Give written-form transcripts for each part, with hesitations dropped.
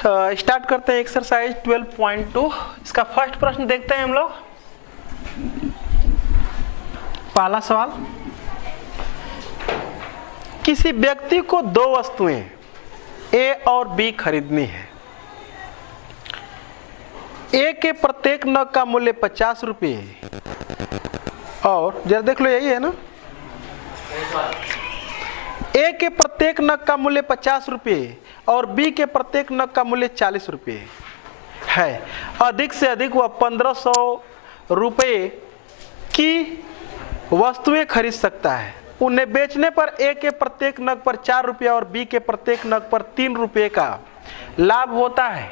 Start करते हैं exercise 12.2। इसका फर्स्ट प्रश्न देखते हैं हम लोग। पहला सवाल, किसी व्यक्ति को दो वस्तुएं ए और बी खरीदनी है। ए के प्रत्येक नग का मूल्य 50 रुपये और जरा देख लो, यही है ना। ए के प्रत्येक नग का मूल्य 50 रुपये और बी के प्रत्येक नग का मूल्य 40 रुपये है। अधिक से अधिक वह 1500 रुपये की वस्तुएं खरीद सकता है। उन्हें बेचने पर ए के प्रत्येक नग पर 4 रुपये और बी के प्रत्येक नग पर 3 रुपये का लाभ होता है।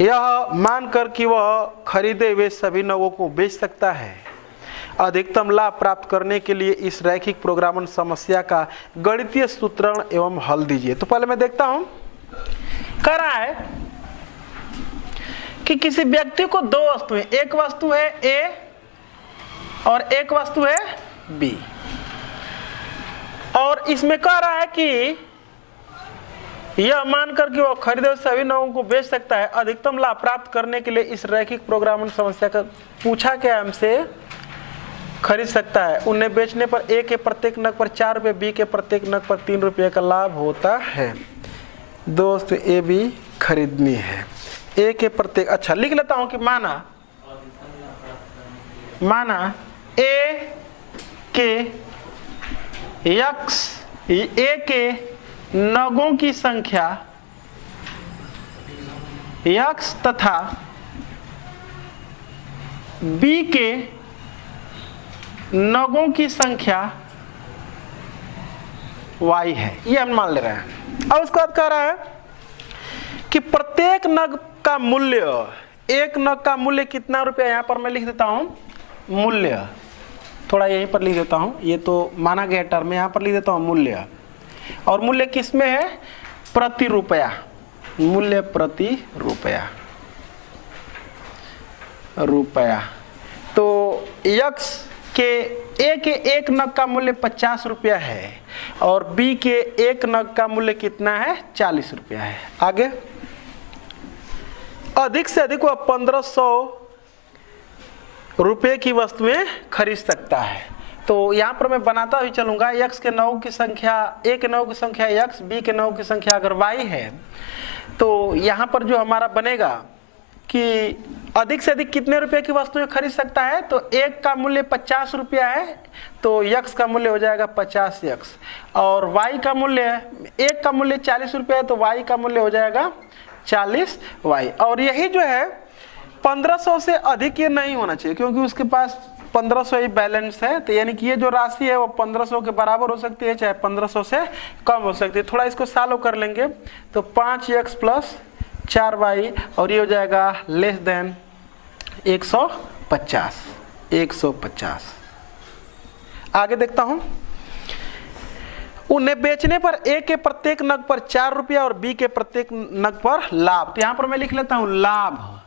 यह मानकर कि वह खरीदे हुए सभी नगों को बेच सकता है। अधिकतम लाभ प्राप्त करने के लिए इस रैखिक प्रोग्रामन समस्या का गणितीय सूत्रण एवं हल दीजिए। तो पहले मैं देखता हूं, कह रहा है कि किसी व्यक्ति को दो वस्तुएं, एक वस्तु है ए और एक वस्तु है बी, और इसमें कह रहा है कि यह मानकर कि वह खरीदे हुए सभी नगों को बेच सकता है। अधिकतम लाभ प्राप्त करने के लिए इस रैखिक प्रोग्रामन समस्या का पूछा क्या हमसे, खरीद सकता है। उन्हें बेचने पर ए के प्रत्येक नग पर 4 रुपये, बी के प्रत्येक नग पर 3 रुपये का लाभ होता है। दोस्त ए बी खरीदनी है। ए के प्रत्येक, अच्छा लिख लेता हूं कि माना ए के नगों की संख्या x तथा बी के नगों की संख्या y है, ये हम मान ले रहे हैं। अब उसके बाद कह रहा है कि प्रत्येक नग का मूल्य, एक नग का मूल्य कितना रुपया, यहां पर मैं लिख देता हूं मूल्य, थोड़ा यहीं पर लिख देता हूं, ये तो माना गया टर्म, यहां पर लिख देता हूं मूल्य। और मूल्य किसमें है, प्रति रुपया, मूल्य प्रति रुपया। तो x के ए के एक नग का मूल्य 50 रुपया है और बी के एक नग का मूल्य कितना है, 40 रुपया है। आगे, अधिक से अधिक वह 1500 रुपये की वस्तुएं खरीद सकता है। तो यहां पर मैं बनाता हुई चलूंगा, x के नगों की संख्या, ए के नगों की संख्या x, बी के नगों की संख्या अगर y है, तो यहां पर जो हमारा बनेगा कि अधिक से अधिक कितने रुपए की वस्तुएं खरीद सकता है, तो एक का मूल्य 50 रुपया है तो x का मूल्य हो जाएगा 50x, और y का मूल्य, एक का मूल्य 40 रुपया है तो y का मूल्य हो जाएगा 40y। और यही जो है 1500 से अधिक ये नहीं होना चाहिए, क्योंकि उसके पास 1500 ही बैलेंस है। तो यानी कि ये जो राशि है वो 1500 के बराबर हो सकती है, चाहे 1500 से कम हो सकती है। थोड़ा इसको सॉल्व कर लेंगे तो 5x प्लस 4y, और ये हो जाएगा लेस देन 150। आगे देखता हूं, उन्हें बेचने पर ए के प्रत्येक नग पर 4 रुपया और बी के प्रत्येक नग पर लाभ। तो यहां पर मैं लिख लेता हूं लाभ,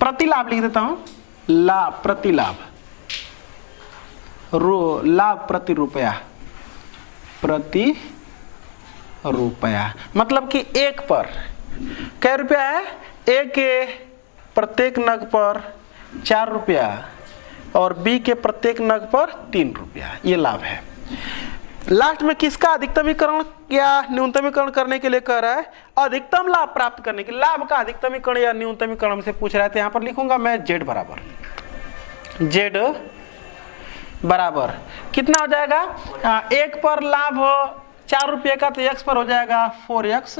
प्रति लाभ लिख देता हूं, लाभ प्रति लाभ, लाभ प्रति रुपया, मतलब कि एक पर क्या रुपया है, ए के प्रत्येक नग पर 4 रुपया और बी के प्रत्येक नग पर 3 रुपया, ये लाभ है। लास्ट में किसका अधिकतमीकरण या न्यूनतमीकरण करने के लिए कह रहा है, अधिकतम लाभ प्राप्त करने के लिए। लाभ का अधिकतमीकरण या न्यूनतमीकरण हमसे पूछ रहा है, तो यहां पर लिखूंगा मैं z बराबर कितना हो जाएगा, एक पर लाभ 4 रुपये का, तो x पर हो जाएगा 4x,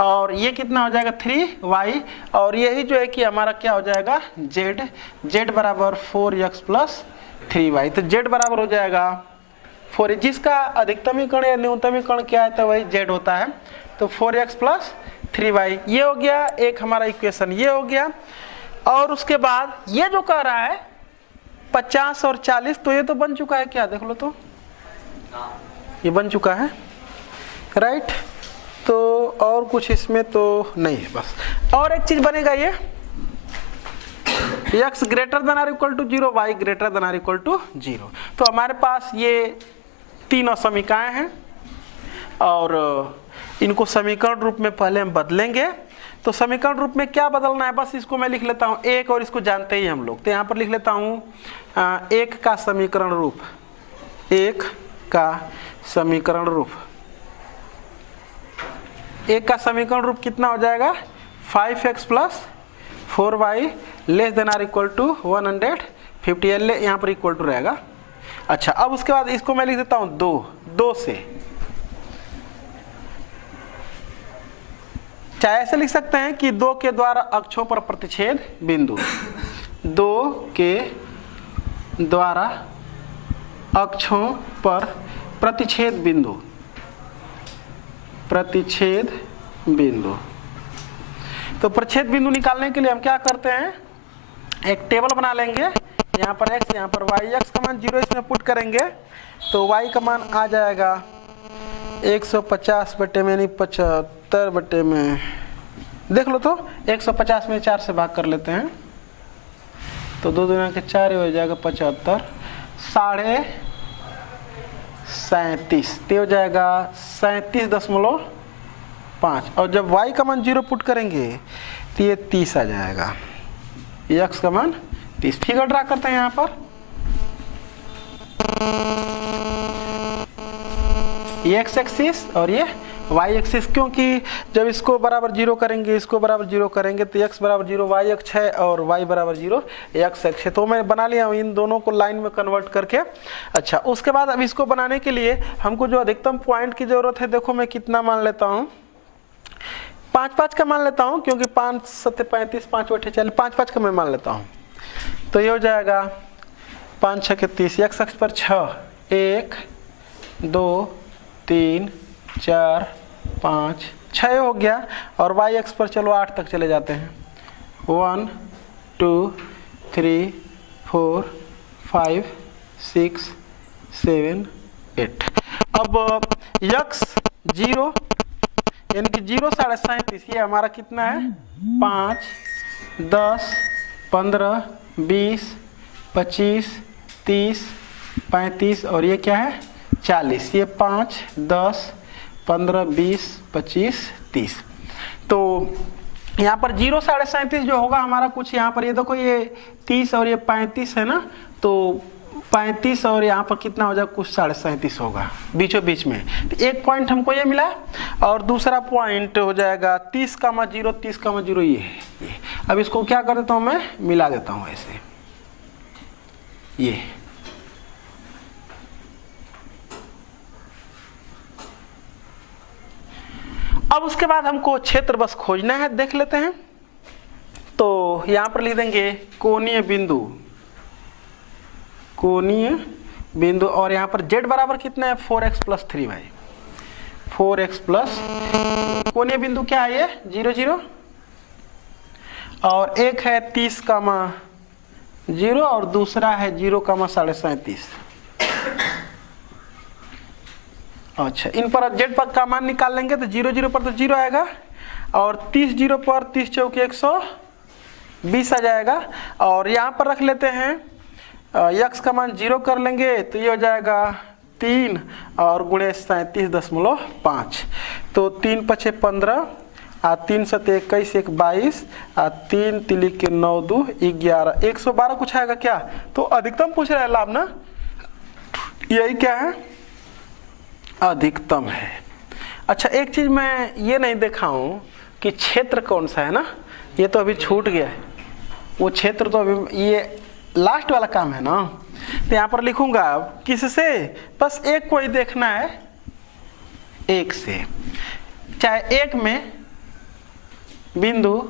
और ये कितना हो जाएगा 3y, और यही जो है कि हमारा क्या हो जाएगा z बराबर 4x प्लस 3y। तो z बराबर हो जाएगा 4, जिसका अधिकतमीकरण या न्यूनतमीकरण क्या है तो वही z होता है। तो 4x प्लस 3y, ये हो गया एक हमारा इक्वेशन, ये हो गया। और उसके बाद ये जो कह रहा है 50 और 40, तो ये तो बन चुका है क्या, देख लो तो ये बन चुका है, राइट। तो और कुछ इसमें तो नहीं है, बस और एक चीज बनेगा, ये x greater than or equal to 0, y greater than or equal to 0। तो हमारे पास ये तीनों समीकरण हैं, और इनको समीकरण रूप में पहले हम बदलेंगे। तो समीकरण रूप में क्या बदलना है, बस इसको मैं लिख लेता हूँ एक, और इसको जानते ही हम लोग, तो यहाँ पर लिख लेता हूँ एक का समीकरण रूप, एक का समीकरण रूप, एक का समीकरण रूप कितना हो जाएगा 5x plus 4y less than or equal to 150, यहाँ पर इक्वल टू रहेगा। अच्छा, अब उसके बाद इसको मैं लिख देता हूँ दो से, चाहे ऐसे लिख सकते हैं कि 2 के द्वारा अक्षों पर प्रतिच्छेद बिंदु, 2 के द्वारा अक्षों पर प्रतिच्छेद बिंदु, प्रतिच्छेद बिंदु। तो प्रतिच्छेद बिंदु निकालने के लिए हम क्या करते हैं, एक टेबल बना लेंगे, यहाँ पर x, यहाँ पर y, x का मान 0 इसमें पुट करेंगे तो y का मान आ जाएगा 150 बटे में, यानी 75 बटे में, देख लो तो 150 में 4 से भाग कर लेते हैं तो 2 दूना के 4 हो जाएगा 75, 37.5, तो हो जाएगा 37.5, और जब y का मान 0 पुट करेंगे तो ये 30 आ जाएगा, x का मान 30। फिगर ड्रा करते हैं यहाँ पर, ये x एक्सिस और ये y एक्सिस, क्योंकि जब इसको बराबर 0 करेंगे, इसको बराबर 0 करेंगे तो x बराबर 0 y अक्ष है और y बराबर 0 x अक्ष है। तो मैं बना लिया हूँ इन दोनों को लाइन में कन्वर्ट करके। अच्छा, उसके बाद अब इसको बनाने के लिए हमको जो अधिकतम पॉइंट की जरूरत है, देखो मैं कितना मान लेता हूँ, 5-5 का मान लेता हूँ, क्योंकि 5 7 35, 5 बटे 40, 5-5 का मैं मान लेता हूँ। तो ये हो जाएगा 5 6 के 30, x अक्ष पर 6, 1 2 3 4 5 6 हो गया, और y अक्ष पर चलो 8 तक चले जाते हैं, 1 2 3 4 5 6 7 8। अब x 0 यानी कि 0 37.5, ये हमारा कितना है 5 10 15 20 25 30 35, और ये क्या है 40, ये 5 10 15 20 25 30। तो यहाँ पर 0 37.5 जो होगा हमारा कुछ यहाँ पर, ये देखो ये 30 और ये 35 है ना, तो 35 और यहाँ पर कितना हो जाएगा कुछ 37.5 होगा बीचों बीच में। तो एक पॉइंट हमको ये मिला, और दूसरा पॉइंट हो जाएगा 30,0 30,0 ये है ये। अब इसको क्या कर देता हूँ मैं, मिला देता हूँ ऐसे, ये अब उसके बाद हमको क्षेत्र बस खोजना है, देख लेते हैं। तो यहाँ पर लिख देंगे कोणीय बिंदु, कोणीय बिंदु, और यहाँ पर z बराबर कितना है 4x plus 3y, 4x plus, कोणीय बिंदु क्या है ये 0 0, और एक है 30,0 और दूसरा है 0,37.5। अच्छा, इन पर z पर का मान निकाल लेंगे तो 0 0 पर तो 0 आएगा, और 30 0 पर 30 चौके 120 आ जाएगा, और यहाँ पर रख लेते हैं x का मान 0 कर लेंगे तो ये हो जाएगा 3 और गुणे 37.5, तो 3 5 15, 3 7 21 1 22, 3 3 के 9 2 11, 112 कुछ आएगा क्या, तो अधिकतम पूछ रहा है लाभ ना, यही क्या है अधिकतम है। अच्छा, एक चीज मैं ये नहीं देखा हूं कि क्षेत्र कौन सा है ना, ये तो अभी छूट गया है, वो क्षेत्र तो अभी ये लास्ट वाला काम है ना। तो यहाँ पर लिखूंगा किससे, बस एक को ही देखना है, एक से, चाहे एक में बिंदु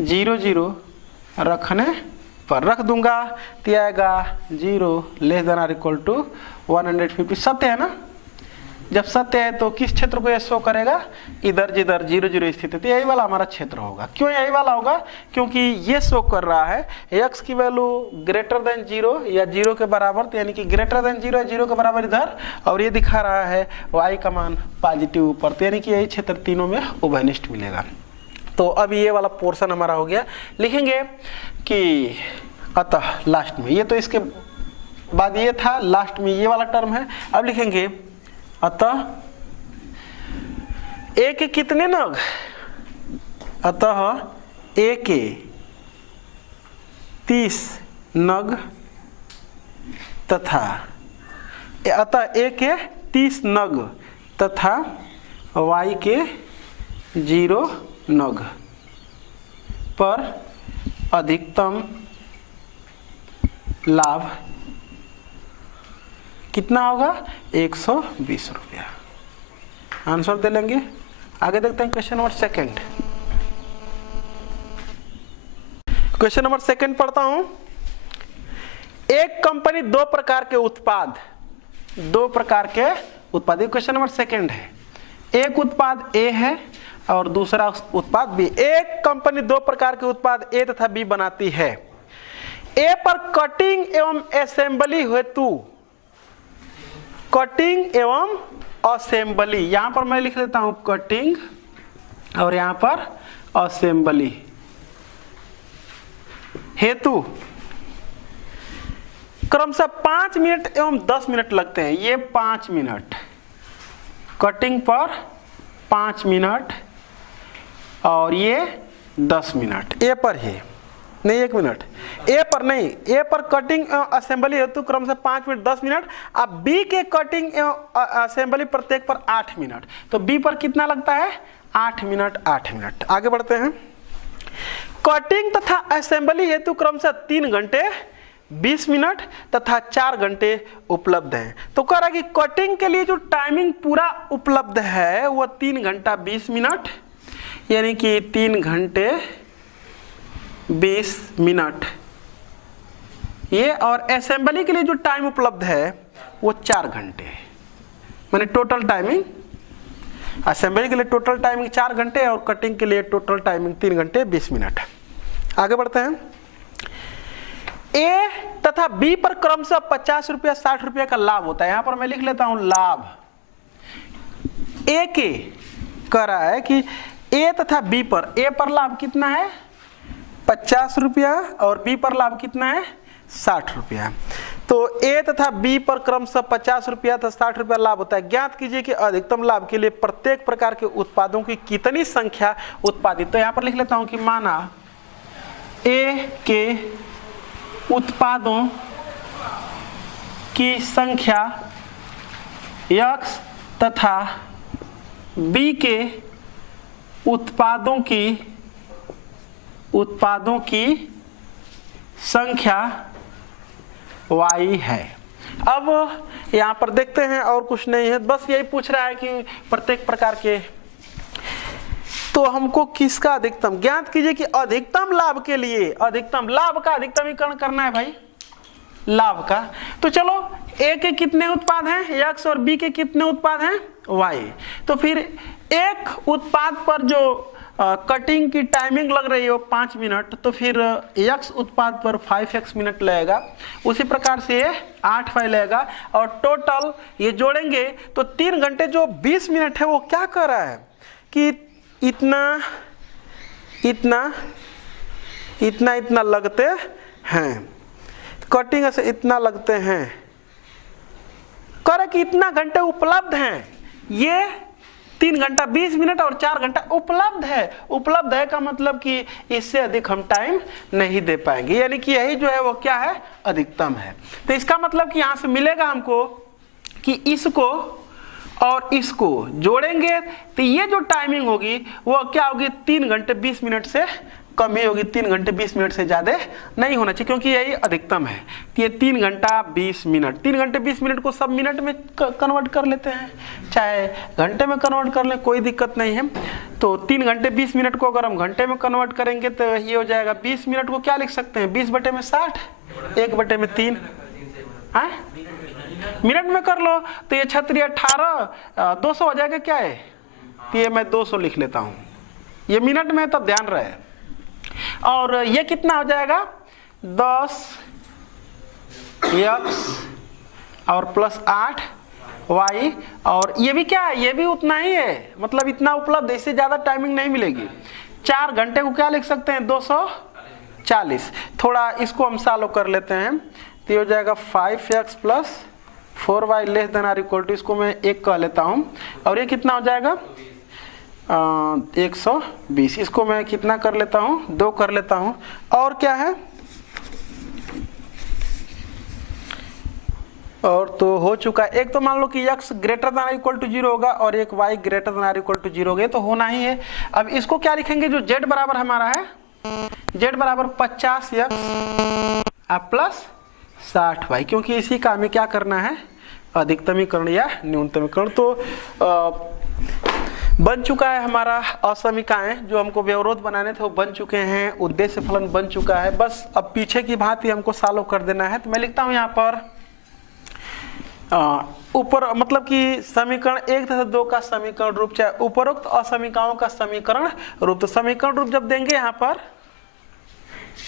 0 0 रखने पर रख दूंगा तो आएगा 0 less than or equal to 150। सत्य है ना, जब सत्य है तो किस क्षेत्र को यह शो करेगा, इधर जिधर 0 0 स्थित है, तो यही वाला हमारा क्षेत्र होगा। क्यों यही वाला होगा, क्योंकि ये शो कर रहा है x की वैल्यू ग्रेटर देन 0 या 0 के बराबर, तो यानी कि ग्रेटर देन 0 या 0 के बराबर इधर, और ये दिखा रहा है y का मान पॉजिटिव ऊपर, तो यानी कि यही क्षेत्र तीनों में उभयनिष्ठ मिलेगा। तो अब ये वाला पोर्शन हमारा हो गया। लिखेंगे कि अतः लास्ट में, ये तो इसके बाद ये था, लास्ट में ये वाला टर्म है। अब लिखेंगे अतः ए के कितने नग, अतः ए के 30 नग तथा अतः ए के 30 नग तथा y के 0 नग पर अधिकतम लाभ कितना होगा, 120 रुपया। आंसर दे लेंगे। आगे देखते हैं question number second. Question number second पढ़ता हूं। एक कंपनी दो प्रकार के उत्पाद क्वेश्चन नंबर सेकंड है। एक उत्पाद ए है और दूसरा उत्पाद बी। एक कंपनी दो प्रकार के उत्पाद ए तथा बी बनाती है। ए पर कटिंग एवं असेंबली हेतु, कटिंग एवं असेंबली, यहां पर मैं लिख देता हूं कटिंग और यहां पर असेंबली हेतु क्रमशः 5 मिनट एवं 10 मिनट लगते हैं। ये 5 मिनट, कटिंग पर 5 मिनट और ये 10 मिनट। ए पर ही नहीं, 1 मिनट, ए पर नहीं, ए पर कटिंग एवं असेंबली हेतु क्रमशः 5 मिनट 10 मिनट। अब बी के कटिंग एवं असेंबली प्रत्येक पर 8 मिनट। तो बी पर कितना लगता है, 8 मिनट 8 मिनट। आगे बढ़ते हैं। कटिंग तथा असेंबली हेतु क्रमशः 3 घंटे 20 मिनट तथा 4 घंटे उपलब्ध हैं। तो कह रहा है कि कटिंग के लिए जो टाइमिंग पूरा उपलब्ध है वो 3 घंटा 20 मिनट, यानी कि 3 घंटे 20 मिनट ये, और असेंबली के लिए जो टाइम उपलब्ध है वो 4 घंटे, माने टोटल टाइमिंग असेंबली के लिए टोटल टाइमिंग 4 घंटे और कटिंग के लिए टोटल टाइमिंग 3 घंटे 20 मिनट। आगे बढ़ते हैं। ए तथा बी पर क्रमशः 50 रुपया 60 रुपया का लाभ होता है। यहां पर मैं लिख लेता हूं लाभ। ए के कह रहा है कि ए तथा बी पर, ए पर लाभ कितना है 50 रुपया और बी पर लाभ कितना है 60 रुपया। तो ए तथा बी पर क्रमशः 50 रुपया तथा 60 रुपया लाभ होता है। ज्ञात कीजिए कि अधिकतम लाभ के लिए प्रत्येक प्रकार के उत्पादों की कितनी संख्या उत्पादित। तो यहां पर लिख लेता हूं कि माना ए के उत्पादों की संख्या x तथा बी के उत्पादों की संख्या y है। अब यहां पर देखते हैं और कुछ नहीं है, बस यही पूछ रहा है कि प्रत्येक प्रकार के, तो हमको किसका अधिकतम ज्ञात कीजिए कि अधिकतम लाभ के लिए अधिकतम लाभ का अधिकतमीकरण करना है भाई, लाभ का। तो चलो ए के कितने उत्पाद हैं x और बी के कितने उत्पाद हैं y। तो फिर एक उत्पाद पर जो कटिंग की टाइमिंग लग रही है 5 मिनट, तो फिर x उत्पाद पर 5x मिनट लगेगा। उसी प्रकार से 8y लगेगा और टोटल ये जोड़ेंगे तो 3 घंटे जो 20 मिनट है वो क्या कर रहा है कि इतना इतना इतना इतना लगते हैं, कटिंग से इतना लगते हैं, करे कि इतना घंटे उपलब्ध हैं। ये 3 घंटा 20 मिनट और 4 घंटा उपलब्ध है। उपलब्ध है का मतलब कि इससे अधिक हम टाइम नहीं दे पाएंगे, यानी कि यही जो है वो क्या है अधिकतम है। तो इसका मतलब कि यहां से मिलेगा हमको कि इसको और इसको जोड़ेंगे तो ये जो टाइमिंग होगी वो क्या होगी 3 घंटे 20 मिनट से कम ही होगी। 3 घंटे 20 मिनट से ज्यादा नहीं होना चाहिए क्योंकि यही अधिकतम है। तो ये 3 घंटा 20 मिनट, 3 घंटे 20 मिनट को सब मिनट में कन्वर्ट कर लेते हैं, चाहे घंटे में कन्वर्ट कर लें, कोई दिक्कत नहीं है। तो 3 घंटे 20 मिनट को अगर हम घंटे में कन्वर्ट करेंगे तो ये हो जाएगा 20 मिनट को क्या लिख सकते हैं 20/60, 1/3 मिनट में कर लो। तो ये 6 18 200 हो जाएगा क्या है, तो ये मैं 200 लिख लेता हूं, ये मिनट में तब ध्यान रहे। और ये कितना हो जाएगा 10x और +8y, और ये भी क्या है ये भी उतना ही है, मतलब इतना उपलब्ध है, इससे ज्यादा टाइमिंग नहीं मिलेगी। 4 घंटे को क्या लिख सकते हैं 240। थोड़ा इसको हम सॉल्व कर लेते हैं तो ये हो जाएगा 5x + 4y < इसको मैं 1 कह लेता हूं, और ये कितना हो जाएगा 120। इसको मैं कितना कर लेता हूँ, 2 कर लेता हूँ। और क्या है, और तो हो चुका है। एक तो मान लो कि x greater than equal to 0 होगा और एक y greater than equal to 0 होगा, तो होना ही है। अब इसको क्या लिखेंगे, जो z बराबर हमारा है, z बराबर 50x प्लस 60y, क्योंकि इसी का हमें क्या करना है, अधिकतमीकरण या न्यूनतमीकरण। तो बन चुका है हमारा असमीकाएं, जो हमको व्यवरोध बनाने थे वो बन चुके हैं, उद्देश्य फलन बन चुका है। बस अब पीछे की भांति हमको सॉल्व कर देना है। तो मैं लिखता हूं यहाँ पर ऊपर, मतलब कि समीकरण 1 तथा 2 का समीकरण रूप, चाहे उपरोक्त असमीकाओं का समीकरण रूप। तो समीकरण रूप जब देंगे यहाँ पर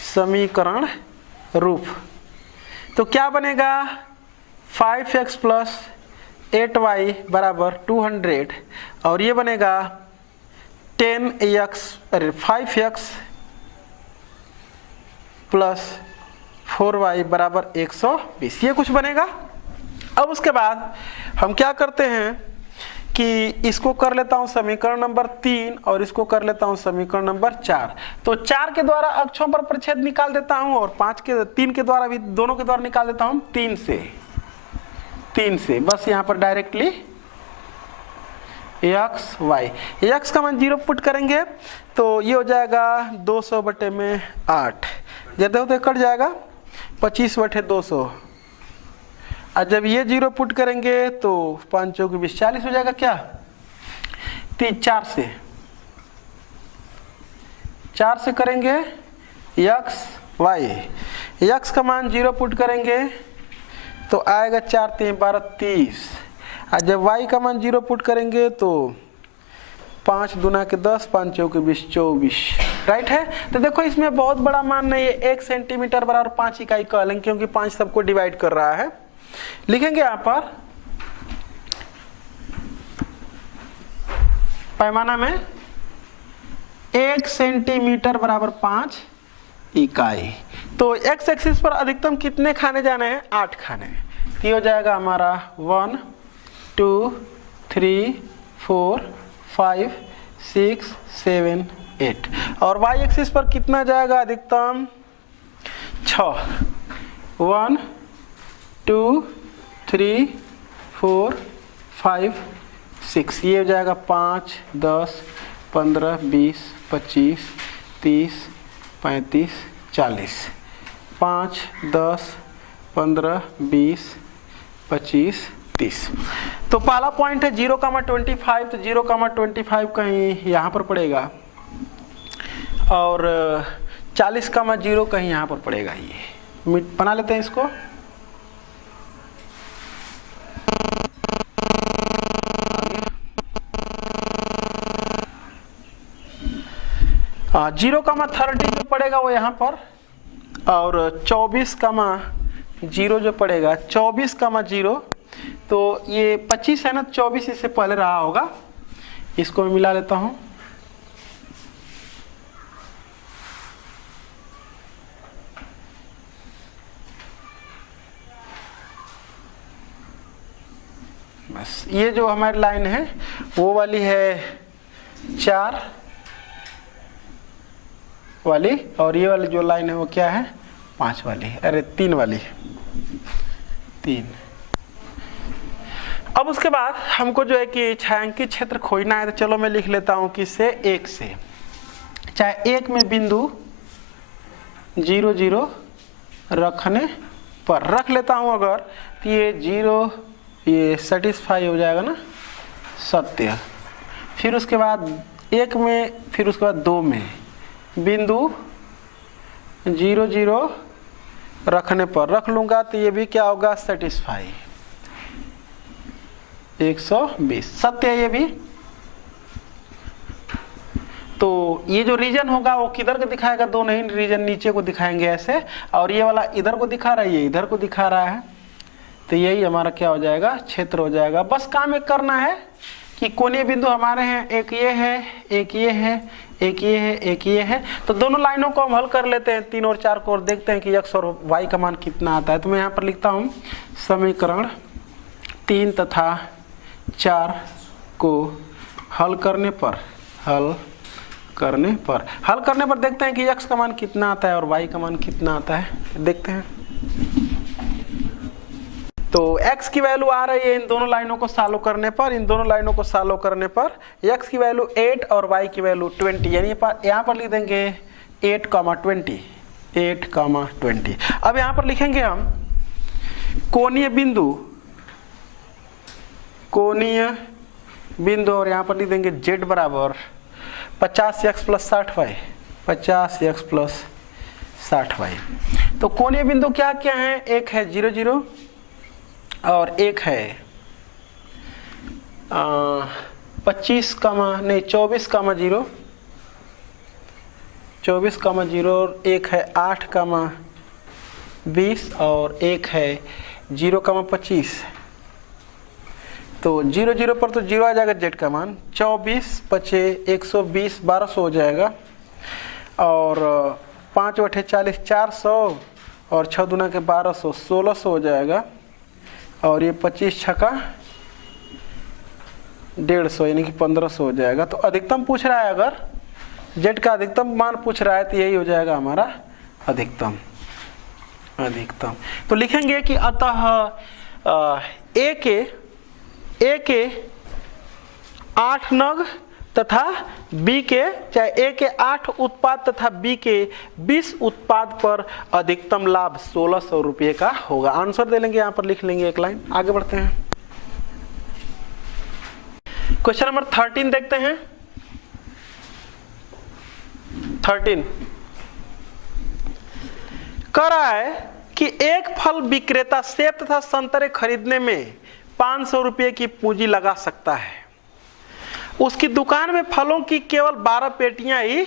समीकरण रूप, तो क्या बनेगा, 5x प्लस 8y बराबर 200, और ये बनेगा 5x प्लस 4y बराबर 120, ये कुछ बनेगा। अब उसके बाद हम क्या करते हैं कि इसको कर लेता हूं समीकरण नंबर 3 और इसको कर लेता हूं समीकरण नंबर 4। तो 4 के द्वारा अक्षों पर परिच्छेद निकाल देता हूं और 3 के द्वारा भी, दोनों के द्वारा निकाल देता हूं 3 से। बस यहां पर डायरेक्टली x y, x का मान 0 पुट करेंगे तो ये हो जाएगा 200/8, जब होते कट जाएगा 25/200। और जब ये 0 पुट करेंगे तो 5 चौक 20, 40 हो जाएगा। क्या 4 से करेंगे x y, x का मान 0 पुट करेंगे तो आएगा 4 3 12 30। और जब y का मान 0 पुट करेंगे तो 5 दूना के 10, 5 चौके 20, 24, राइट है। तो देखो इसमें बहुत बड़ा मान नहीं है, 1 सेंटीमीटर बराबर 5 इकाई कह लेंगे, क्योंकि 5 सबको डिवाइड कर रहा है। लिखेंगे यहां पर पैमाना में 1 सेंटीमीटर बराबर 5 इकाई। तो x एक्सिस पर अधिकतम कितने खाने जाने हैं, 8 खाने। तो ये हो जाएगा हमारा 1 2 3 4 5 6 7 8। और y एक्सिस पर कितना जाएगा अधिकतम, 6। 1 2 3 4 5 6, ये हो जाएगा 5 10 15 20 25 30 35 40। 5 10 15 20 25 30। तो पहला पॉइंट है 0,25, तो 0,25 कहीं यहाँ पर पड़ेगा और 40,0 कहीं यहाँ पर पड़ेगा। ये बना लेते हैं इसको। 0,30 जो पड़ेगा वो यहाँ पर, और 24,0 जो पड़ेगा 24,0, तो ये 25 है ना, 24 इससे पहले रहा होगा, इसको मैं मिला लेता हूँ। बस ये जो हमारी लाइन है वो वाली है 4 वाली, और ये वाली जो लाइन है वो क्या है, 5 वाली, अरे 3 वाली, 3। अब उसके बाद हमको जो है कि छायांकित क्षेत्र खोजना है, तो चलो मैं लिख लेता हूं किससे, 1 से। चाहे 1 में बिंदु 0 0 रखने पर रख लेता हूं अगर, तो ये 0 ये सेटिस्फाई हो जाएगा ना, सत्य। फिर उसके बाद 1 में, फिर उसके बाद 2 में बिंदु 0 0 रखने पर रख लूंगा, तो ये भी क्या होगा, सेटिस्फाई, 120, सत्य है ये भी। तो ये जो रीजन होगा वो किधर को दिखाएगा, 2 नहीं, रीजन नीचे को दिखाएंगे ऐसे, और ये वाला इधर को दिखा रहा है, ये इधर को दिखा रहा है, तो यही हमारा क्या हो जाएगा, क्षेत्र हो जाएगा। बस काम एक करना है कि कोणीय बिंदु हमारे हैं, एक ये है, एक ये है, एक ये है, एक ये है, तो दोनों लाइनों को हम हल कर लेते हैं, 3 और 4 को, और देखते हैं कि x और y का मान कितना आता है। तो मैं यहाँ पर लिखता हूँ समीकरण 3 तथा 4 को हल करने पर हल करने पर देखते हैं कि x का मान कितना आता है और y का मान कितना आता है, देखते हैं। तो x की वैल्यू आ रही है इन दोनों लाइनों को सॉल्व करने पर, x की वैल्यू 8 और y की वैल्यू 20, यानी यहाँ पर लिख देंगे 8,20। अब यहाँ पर लिखेंगे हम कोणीय बिंदु और यहाँ पर लिख देंगे z बराबर 50x plus 60y, 50x plus 60y। तो कोणीय बिंदु क्या क्या है, एक है 0 0 और एक है 24 0 और एक है 8 20 और एक है 0 25। तो 0 0 पर तो 0 आ जाएगा z का मान, 24 पचे 120 1200 हो जाएगा और 5 बटे 40 400 और 6 दूना के 1200 1600 हो जाएगा और ये 25 छक्का 150 यानी कि 1500 हो जाएगा। तो अधिकतम पूछ रहा है, अगर z का अधिकतम मान पूछ रहा है तो यही हो जाएगा हमारा अधिकतम। तो लिखेंगे कि अतः a के 8 नग तथा b के, चाहे a के 8 उत्पाद तथा b के 20 उत्पाद पर अधिकतम लाभ 1600 रुपये का होगा। आंसर दे लेंगे, यहाँ पर लिख लेंगे एक लाइन। आगे बढ़ते हैं, क्वेश्चन नंबर 13 देखते हैं। 13 कह रहा है कि एक फल विक्रेता सेब तथा संतरे खरीदने में 500 रुपये की पूंजी लगा सकता है। उसकी दुकान में फलों की केवल 12 पेटियां ही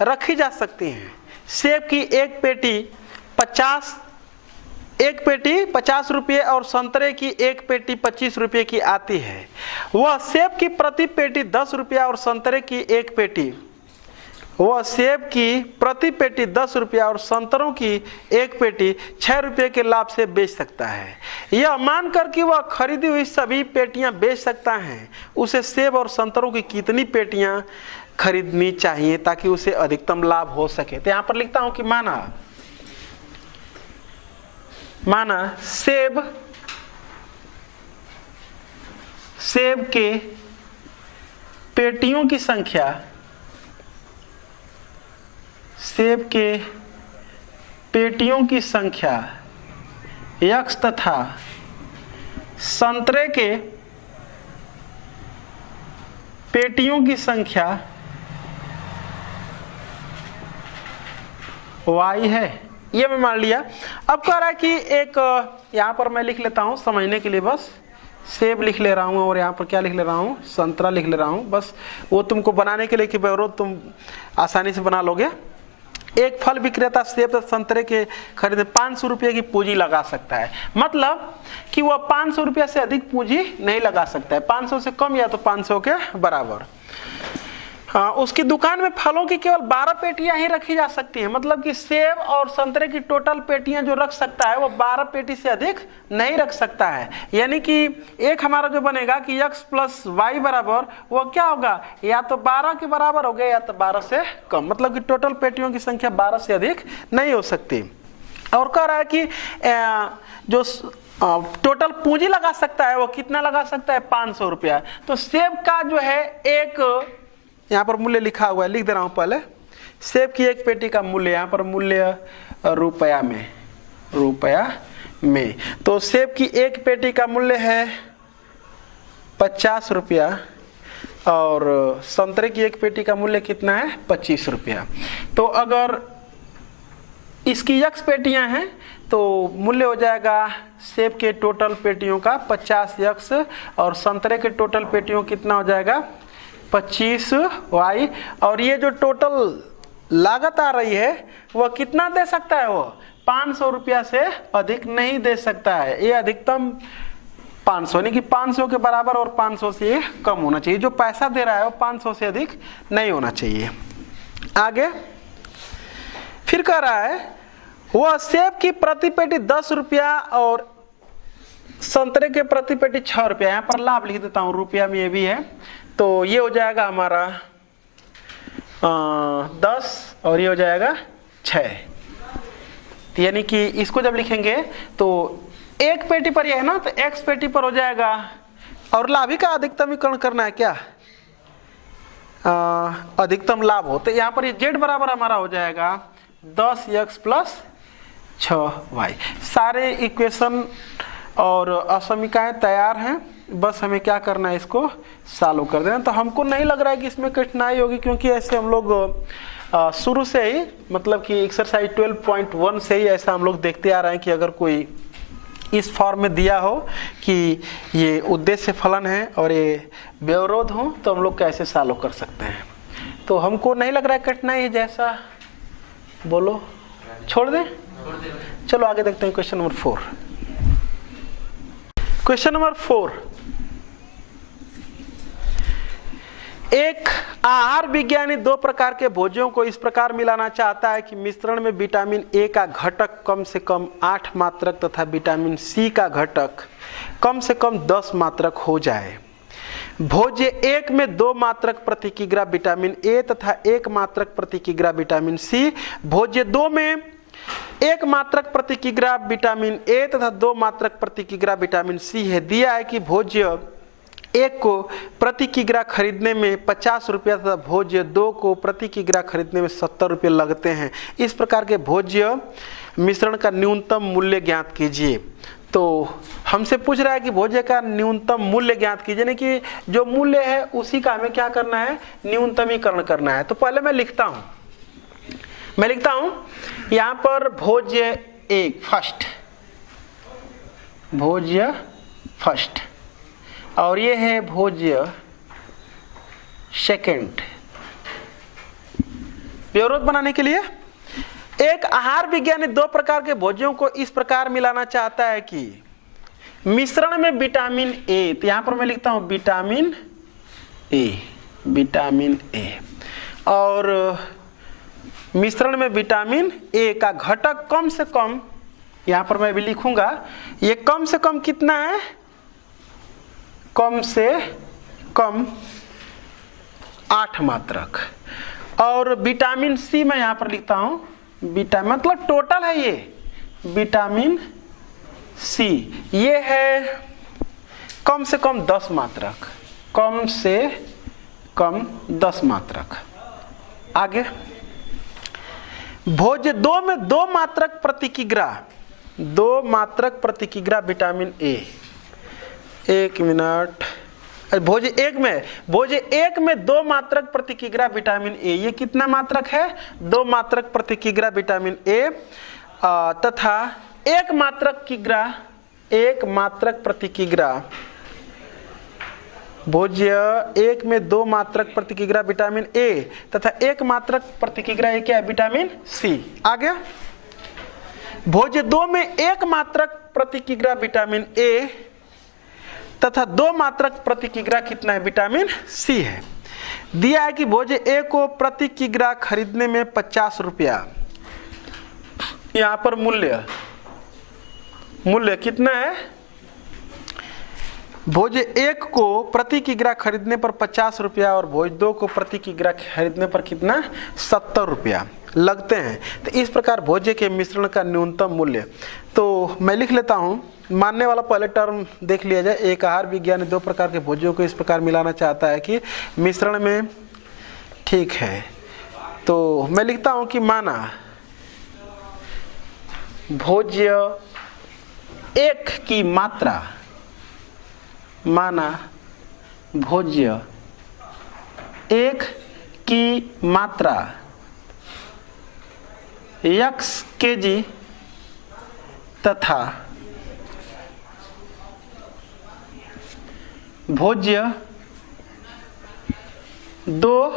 रखी जा सकती हैं। सेब की एक पेटी 50 रुपये और संतरे की एक पेटी 25 रुपये की आती है। वह सेब की प्रति पेटी 10 रुपया और संतरे की एक पेटी 10 रुपया और संतरों की एक पेटी 6 रुपये के लाभ से बेच सकता है। यह मानकर कि वह खरीदी हुई सभी पेटियां बेच सकता है, उसे सेब और संतरों की कितनी पेटियां खरीदनी चाहिए ताकि उसे अधिकतम लाभ हो सके। तो यहां पर लिखता हूं कि माना सेब के पेटियों की संख्या x तथा संतरे के पेटियों की संख्या y है, ये मैं मान लिया। अब कह रहा है कि एक यहाँ पर मैं लिख लेता हूँ समझने के लिए, बस सेब लिख ले रहा हूँ और यहाँ पर क्या लिख ले रहा हूँ, संतरा लिख ले रहा हूँ। बस वो तुमको बनाने के लिए कि रोज तुम आसानी से बना लोगे। एक फल विक्रेता सेब तथा संतरे के खरीदने 500 रुपये की पूंजी लगा सकता है, मतलब कि वह 500 रुपये से अधिक पूंजी नहीं लगा सकता है, 500 से कम या तो 500 के बराबर। हाँ, उसकी दुकान में फलों की केवल 12 पेटियां ही रखी जा सकती हैं, मतलब कि सेब और संतरे की टोटल पेटियां जो रख सकता है वो 12 पेटी से अधिक नहीं रख सकता है। यानी कि एक हमारा जो बनेगा कि x प्लस वाई बराबर वो क्या होगा, या तो 12 के बराबर हो गया या तो 12 से कम, मतलब कि टोटल पेटियों की संख्या 12 से अधिक नहीं हो सकती। और कह रहा है कि जो टोटल पूंजी लगा सकता है वो कितना लगा सकता है, 500 रुपया। तो सेब का जो है एक यहाँ पर मूल्य लिखा हुआ है, लिख दे रहा हूँ पहले। सेब की एक पेटी का मूल्य, यहाँ पर मूल्य रुपया में, तो सेब की एक पेटी का मूल्य है 50 रुपया और संतरे की एक पेटी का मूल्य कितना है, 25 रुपया। तो अगर इसकी x पेटियां हैं तो मूल्य हो जाएगा सेब के टोटल पेटियों का 50x और संतरे के टोटल पेटियों कितना हो जाएगा 25y, और ये जो टोटल लागत आ रही है वह कितना दे सकता है, वो 500 रुपया से अधिक नहीं दे सकता है। ये अधिकतम 500 यानी कि 500 के बराबर और 500 से कम होना चाहिए। जो पैसा दे रहा है वो 500 से अधिक नहीं होना चाहिए। आगे फिर कह रहा है वह सेब की प्रति पेटी 10 रुपया और संतरे के प्रति पेटी 6 रुपया। यहाँ पर लाभ लिख देता हूँ, रुपया में ये भी है, तो ये हो जाएगा हमारा 10 और ये हो जाएगा 6। यानी कि इसको जब लिखेंगे तो एक पेटी पर ये है ना, तो x पेटी पर हो जाएगा, और लाभ का अधिकतमीकरण करना है क्या, अधिकतम लाभ हो, तो यहाँ पर ये z बराबर हमारा हो जाएगा 10x प्लस 6y। सारे इक्वेशन और असमीकाएं तैयार हैं, बस हमें क्या करना है, इसको सॉल्व कर देना। तो हमको नहीं लग रहा है कि इसमें कठिनाई होगी, क्योंकि ऐसे हम लोग शुरू से ही, मतलब कि एक्सरसाइज 12.1 से ही ऐसा हम लोग देखते आ रहे हैं कि अगर कोई इस फॉर्म में दिया हो कि ये उद्देश्य फलन है और ये व्यवरोध हो, तो हम लोग कैसे सॉल्व कर सकते हैं। तो हमको नहीं लग रहा है कठिनाई है, जैसा बोलो छोड़ दें। चलो आगे देखते हैं क्वेश्चन नंबर 4। क्वेश्चन नंबर 4, एक आहार विज्ञानी दो प्रकार के भोज्यों को इस प्रकार मिलाना चाहता है कि मिश्रण में विटामिन ए का घटक कम से कम 8 मात्रक तथा विटामिन सी का घटक कम से कम 10 मात्रक हो जाए। भोज्य 1 में 2 मात्रक प्रति किग्रा विटामिन ए तथा 1 मात्रक प्रति किग्रा विटामिन सी, भोज्य 2 में 1 मात्रक प्रति किग्रा विटामिन ए तथा 2 मात्रक प्रति किग्रा विटामिन सी है। दिया है कि भोज्य 1 को प्रति किग्रा खरीदने में 50 रुपया तथा भोज्य 2 को प्रति किग्रा खरीदने में 70 रुपये लगते हैं। इस प्रकार के भोज्य मिश्रण का न्यूनतम मूल्य ज्ञात कीजिए। तो हमसे पूछ रहा है कि भोज्य का न्यूनतम मूल्य ज्ञात कीजिए, यानी कि जो मूल्य है उसी का हमें क्या करना है, न्यूनतमीकरण करना है। तो पहले मैं लिखता हूं यहाँ पर भोज्य 1 फर्स्ट, भोज्य फर्स्ट, और ये है भोज्य सेकंड। व्यवरोध बनाने के लिए एक आहार विज्ञानी दो प्रकार के भोज्यों को इस प्रकार मिलाना चाहता है कि मिश्रण में विटामिन ए, तो यहां पर मैं लिखता हूं विटामिन ए, और मिश्रण में विटामिन ए का घटक कम से कम, यहां पर मैं भी लिखूंगा, ये कम से कम कितना है, कम से कम 8 मात्रक, और विटामिन सी मैं यहां पर लिखता हूं, विटामिन मतलब टोटल है ये विटामिन सी, ये है कम से कम 10 मात्रक, कम से कम 10 मात्रक। आगे भोज्य 2 में 2 मात्रक प्रति किग्रा, 2 मात्रक प्रति किग्रा विटामिन ए, 1 मिनट, भोज्य 1 में 2 मात्रक प्रति किग्रा विटामिन ए, ये कितना मात्रक है, 2 मात्रक प्रति किग्रा विटामिन ए, तथा 1 मात्रक प्रति किग्रा, भोज्य 1 में 2 मात्रक प्रति किग्रा विटामिन ए तथा 1 मात्रक प्रति किग्रा ये क्या है, विटामिन सी। आगे भोज्य 2 में 1 मात्रक प्रति किग्रा विटामिन ए तथा 2 मात्रक प्रति किग्रा कितना है, विटामिन सी है। दिया है कि भोज्य ए को प्रति किग्रा खरीदने में 50 रुपया, यहां पर मूल्य कितना है, भोज्य 1 को प्रति किग्रा खरीदने पर 50 रुपया और भोज्य 2 को प्रति किग्रा खरीदने पर कितना, 70 रुपया लगते हैं। तो इस प्रकार भोज्य के मिश्रण का न्यूनतम मूल्य, तो मैं लिख लेता हूं, मानने वाला पहले टर्म देख लिया जाए। एक आहार विज्ञानी दो प्रकार के भोज्यों को इस प्रकार मिलाना चाहता है कि मिश्रण में, ठीक है, तो मैं लिखता हूं कि माना भोज्य 1 की मात्रा, माना भोज्य 1 की मात्रा x kg तथा भोज्य 2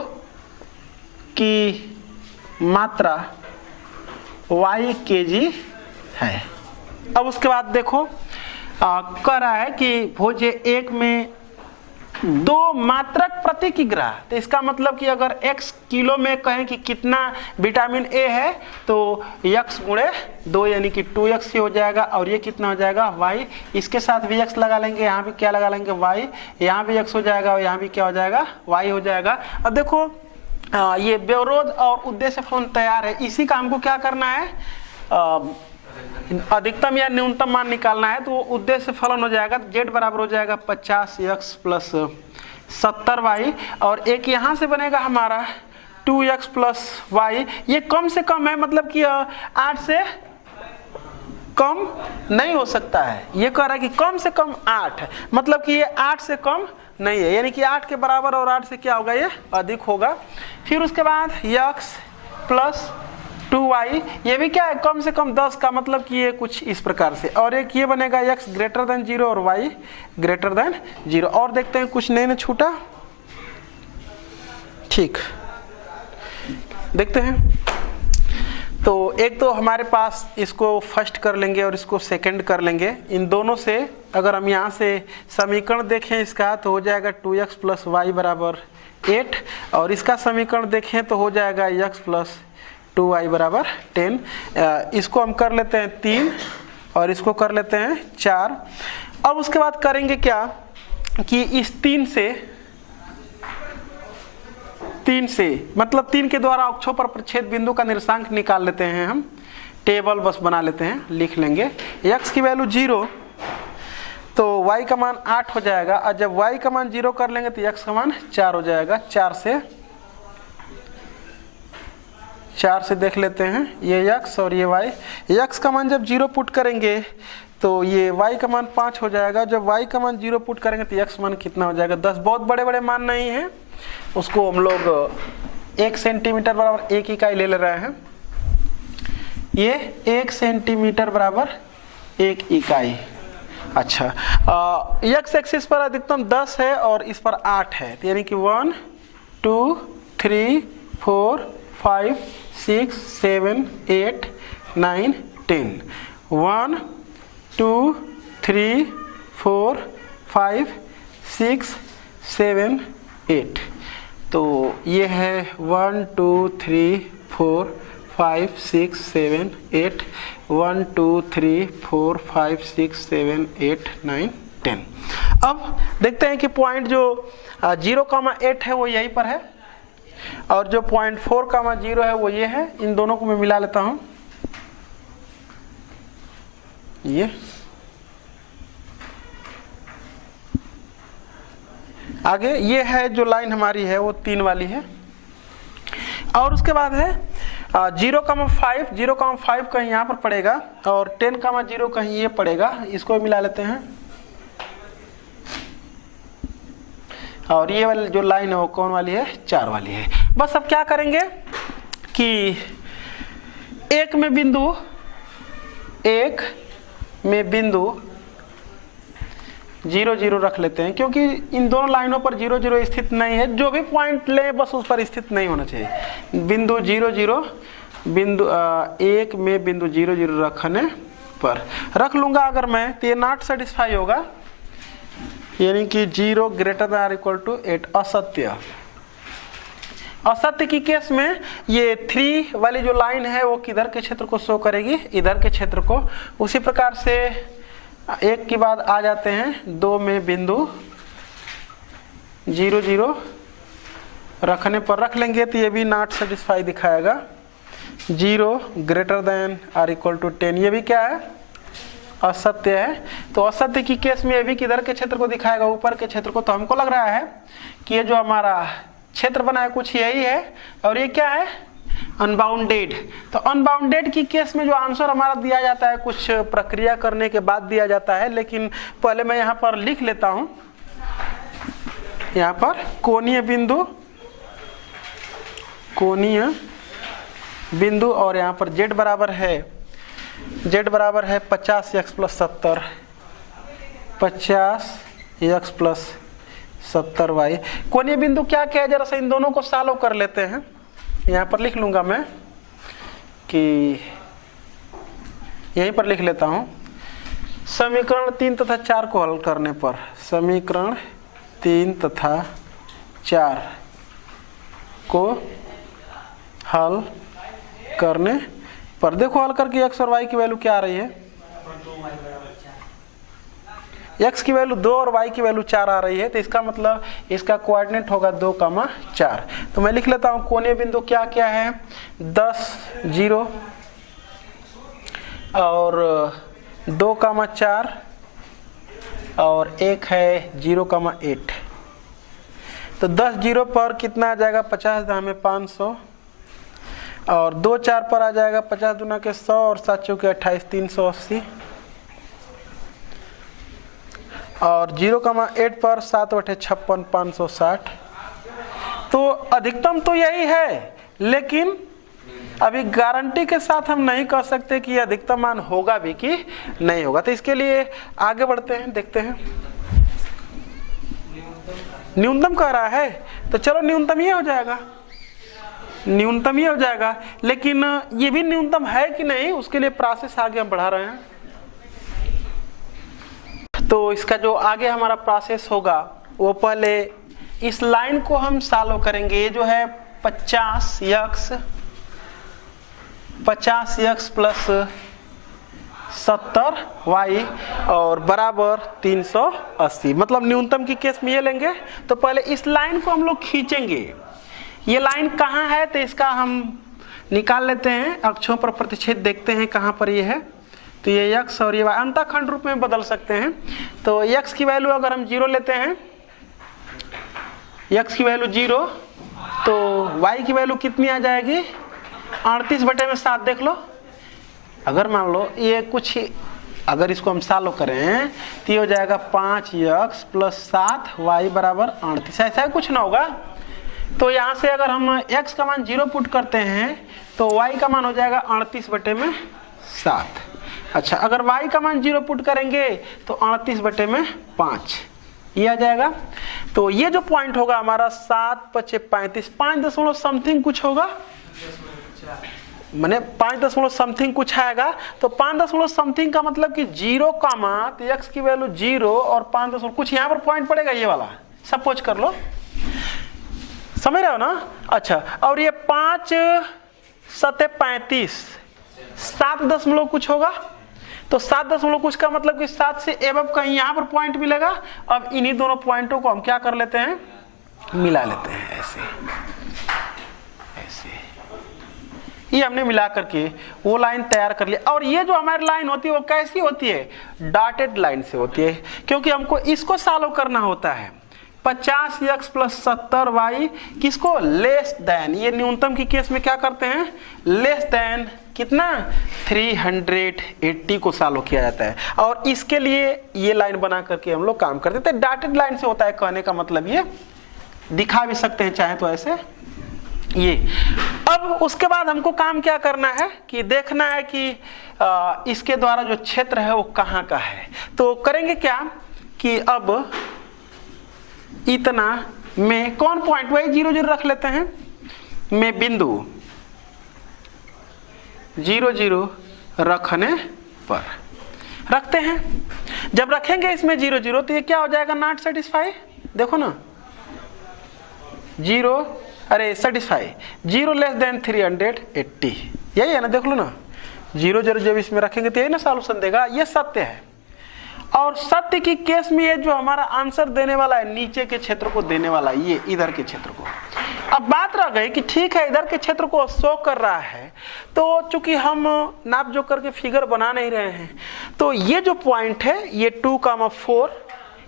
की मात्रा y kg है। अब उसके बाद देखो कह रहा है कि भोज्य 1 में 2 मात्रक प्रति किग्रा, तो इसका मतलब कि अगर x किलो में कहें कि कितना विटामिन ए है, तो x गुणे 2 यानी कि 2x ही हो जाएगा, और ये कितना हो जाएगा, y, इसके साथ भी x लगा लेंगे, यहाँ भी क्या लगा लेंगे, y, यहाँ भी x हो जाएगा और यहाँ भी क्या हो जाएगा, y हो जाएगा। अब देखो ये व्यवरोध और उद्देश्य फलन तैयार है। इसी का हमको क्या करना है, अधिकतम या न्यूनतम मान निकालना है। तो उद्देश्य फलन हो जाएगा z बराबर हो जाएगा 50x प्लस 70y, और एक यहाँ से बनेगा हमारा 2x प्लस y। ये कम से कम है, मतलब कि 8 से कम नहीं हो सकता है। ये कह रहा है कि कम से कम 8, मतलब कि ये 8 से कम नहीं है, यानी कि 8 के बराबर और 8 से क्या होगा, ये अधिक होगा। फिर उसके बाद x प्लस 2y, ये भी क्या है, कम से कम 10 का, मतलब कि ये कुछ इस प्रकार से। और एक ये बनेगा x ग्रेटर देन 0 और y ग्रेटर देन 0। और देखते हैं कुछ नहीं ना छूटा, ठीक देखते हैं। तो एक तो हमारे पास इसको फर्स्ट कर लेंगे और इसको सेकंड कर लेंगे। इन दोनों से अगर हम यहाँ से समीकरण देखें इसका, तो हो जाएगा 2x प्लस वाई बराबर 8, और इसका समीकरण देखें तो हो जाएगा x प्लस 2y बराबर 10। इसको हम कर लेते हैं 3 और इसको कर लेते हैं 4। अब उसके बाद करेंगे क्या कि इस 3 से मतलब 3 के द्वारा अक्षों पर प्रच्छेद बिंदु का निर्देशांक निकाल लेते हैं। हम टेबल बस बना लेते हैं, लिख लेंगे x की वैल्यू 0 तो y का मान 8 हो जाएगा, और जब y का मान 0 कर लेंगे तो x का मान 4 हो जाएगा। 4 से देख लेते हैं, ये x और ये y। x का मान जब 0 पुट करेंगे तो ये y का मान 5 हो जाएगा। जब y का मान 0 पुट करेंगे तो x मान कितना हो जाएगा, 10। बहुत बड़े बड़े मान नहीं है, उसको हम लोग 1 सेंटीमीटर बराबर 1 इकाई ले रहे हैं। ये 1 सेंटीमीटर बराबर 1 इकाई। अच्छा, x एक्सिस पर अधिकतम 10 है और इस पर 8 है, तो यानी कि 1 2 3 4 5 6 7 8 9 10। 1 2 3 4 5 6 7 8। तो ये है 1 2 3 4 5 6 7 8, 1 2 3 4 5 6 7 8 9 10। अब देखते हैं कि पॉइंट जो 0,8 है वो यहीं पर है, और जो 0.4,0 है वो ये है। इन दोनों को मैं मिला लेता हूं। ये आगे ये है जो लाइन हमारी है वो 3 वाली है, और उसके बाद है 0,5 कहीं यहाँ पर पड़ेगा और 10,0 कहीं ये पड़ेगा। इसको मिला लेते हैं, और ये वाली जो लाइन है वो कौन वाली है, 4 वाली है। बस अब क्या करेंगे कि एक में बिंदु 0 0 रख लेते हैं, क्योंकि इन दोनों लाइनों पर 0 0 स्थित नहीं है। जो भी पॉइंट ले बस उस पर स्थित नहीं होना चाहिए। बिंदु 0 0 बिंदु 1 में बिंदु 0 0 रखने पर रख लूंगा अगर मैं, तो ये नॉट सेटिस्फाई होगा, यानी कि 0 greater than or equal to 8। असत्य की केस में ये 3 वाली जो लाइन है वो किधर के क्षेत्र को शो करेगी, इधर के क्षेत्र को। उसी प्रकार से 1 के बाद आ जाते हैं 2 में बिंदु 0 0 रखने पर रख लेंगे, तो ये भी नॉट सेटिस्फाई दिखाएगा। 0 greater than or equal to 10, ये भी क्या है, असत्य है। तो असत्य की केस में ये भी किधर के क्षेत्र को दिखाएगा, ऊपर के क्षेत्र को। तो हमको लग रहा है कि ये जो हमारा क्षेत्र बना है कुछ यही है, और ये क्या है, अनबाउंडेड। तो अनबाउंडेड की केस में जो आंसर हमारा दिया जाता है कुछ प्रक्रिया करने के बाद दिया जाता है, लेकिन पहले मैं यहाँ पर लिख लेता हूँ। यहाँ पर कोणीय बिंदु और यहाँ पर z बराबर है 50x plus 70, 50x plus 70y। कोणीय बिंदु क्या क्या है, जरा सा इन दोनों को सॉल्व कर लेते हैं। यहाँ पर लिख लूंगा मैं कि यहीं पर लिख लेता हूँ। समीकरण 3 तथा 4 को हल करने पर, समीकरण 3 तथा 4 को हल करने पर देखो हल करके x और y की वैल्यू क्या आ रही है। x की वैल्यू 2 और y की वैल्यू 4 आ रही है, तो इसका मतलब इसका कोऑर्डिनेट होगा 2,4। तो मैं लिख लेता हूँ कोणीय बिंदु क्या क्या है, 10, 0 और 2,4 और एक है 0,8। तो 10 0 पर कितना आ जाएगा, 50 में 500 और 2 4 पर आ जाएगा 50 दूना के 100 और 7 चौके 28, 380 और 0,8 पर 7 बटे 56, 560। तो अधिकतम तो यही है, लेकिन अभी गारंटी के साथ हम नहीं कह सकते कि अधिकतम मान होगा भी कि नहीं होगा। तो इसके लिए आगे बढ़ते हैं, देखते हैं। न्यूनतम कह रहा है, तो चलो न्यूनतम ये हो जाएगा, न्यूनतम ये हो जाएगा, लेकिन ये भी न्यूनतम है कि नहीं उसके लिए प्रोसेस आगे हम बढ़ा रहे हैं। तो इसका जो आगे हमारा प्रोसेस होगा वो पहले इस लाइन को हम सॉल्व करेंगे। ये जो है 50x प्लस 70y और बराबर 380, मतलब न्यूनतम की केस में ये लेंगे। तो पहले इस लाइन को हम लोग खींचेंगे। ये लाइन कहाँ है, तो इसका हम निकाल लेते हैं, अक्षों पर प्रतिच्छेद देखते हैं कहाँ पर ये है। तो ये x और ये y अंतःखंड रूप में बदल सकते हैं। तो x की वैल्यू अगर हम 0 लेते हैं, x की वैल्यू 0, तो y की वैल्यू कितनी आ जाएगी, 38/7। देख लो, अगर मान लो ये कुछ, अगर इसको हम सॉल्व करें तो ये हो जाएगा 5x प्लस 7y बराबर 38, ऐसा कुछ ना होगा। तो यहाँ से अगर हम x का मान 0 पुट करते हैं तो y का मान हो जाएगा 38/7। अच्छा, अगर y का मान 0 पुट करेंगे तो 38/5 ये आ जाएगा। तो ये जो पॉइंट होगा हमारा 7×5 = 5 दशमलव समथिंग कुछ होगा, मैंने 5 दशमलव समथिंग कुछ आएगा। तो 5 दशमलव समथिंग का मतलब कि 0, तो x की वैल्यू 0 और 5 दशमलव कुछ यहाँ पर पॉइंट पड़ेगा, ये वाला सपोज कर लो, समझ रहे हो ना। अच्छा, और ये 5×7 = 35, 7 दशमलव कुछ होगा। तो 7 दशमलव कुछ का मतलब कि 7 से एबव कहीं यहाँ पर पॉइंट मिलेगा। अब इन्हीं दोनों पॉइंटों को हम क्या कर लेते हैं, मिला लेते हैं, ऐसे ऐसे। ये हमने मिला करके वो लाइन तैयार कर लिया। और ये जो हमारी लाइन होती है वो कैसी होती है, डॉटेड लाइन से होती है, क्योंकि हमको इसको सॉल्व करना होता है। 50x प्लस 70y किसको, लेस देन, ये न्यूनतम की केस में क्या करते हैं, लेस देन कितना, 380 को सॉल्व किया जाता है। और इसके लिए ये लाइन बना करके हम लोग काम करते थे। डॉटेड लाइन से होता है, कहने का मतलब ये दिखा भी सकते हैं चाहे तो ऐसे ये। अब उसके बाद हमको काम क्या करना है कि देखना है कि इसके द्वारा जो क्षेत्र है वो कहाँ का है। तो करेंगे क्या कि अब इतना में कौन पॉइंट, वही 0 0 रख लेते हैं, में बिंदु 0 0 रखने पर रखते हैं। जब रखेंगे इसमें 0 0 तो ये क्या हो जाएगा, नॉट सेटिस्फाई। देखो ना, सेटिस्फाई 0 लेस देन 380, यही है ना, देख लो ना। 0 0 जब इसमें रखेंगे तो यही ना सॉल्यूशन देगा, ये सत्य है। और सत्य की केस में ये जो हमारा आंसर देने वाला है, नीचे के क्षेत्र को देने वाला है, ये इधर के क्षेत्र को। अब बात रह गई कि ठीक है इधर के क्षेत्र को शो कर रहा है, तो चूंकि हम नाप जोख करके फिगर बना नहीं रहे हैं, तो ये जो पॉइंट है ये 2,4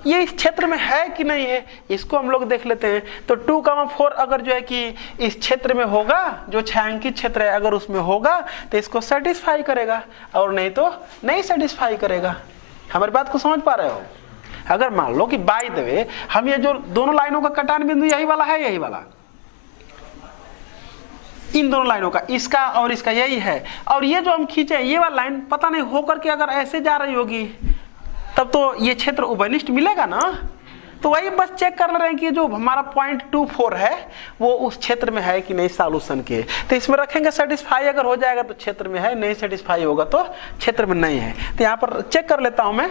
ये इस क्षेत्र में है कि नहीं है, इसको हम लोग देख लेते हैं। तो 2,4 अगर जो है कि इस क्षेत्र में होगा, जो छायांकित क्षेत्र है अगर उसमें होगा तो इसको सेटिस्फाई करेगा, और नहीं तो नहीं सेटिस्फाई करेगा। हमारी बात को समझ पा रहे हो। अगर मान लो कि बाय द वे हम ये जो दोनों लाइनों का कटान बिंदु यही वाला है, यही वाला, इन दोनों लाइनों का, इसका और इसका यही है, और ये जो हम खींचे ये वाला लाइन पता नहीं होकर के अगर ऐसे जा रही होगी तब तो ये क्षेत्र उभयनिष्ठ मिलेगा ना। तो वही बस चेक कर रहे हैं कि जो हमारा पॉइंट 24 है वो उस क्षेत्र में है कि नहीं सॉल्यूशन के। तो इसमें रखेंगे सेटिस्फाई अगर हो जाएगा तो क्षेत्र में है, नहीं सेटिस्फाई होगा तो क्षेत्र में नहीं है। तो यहाँ पर चेक कर लेता हूं मैं।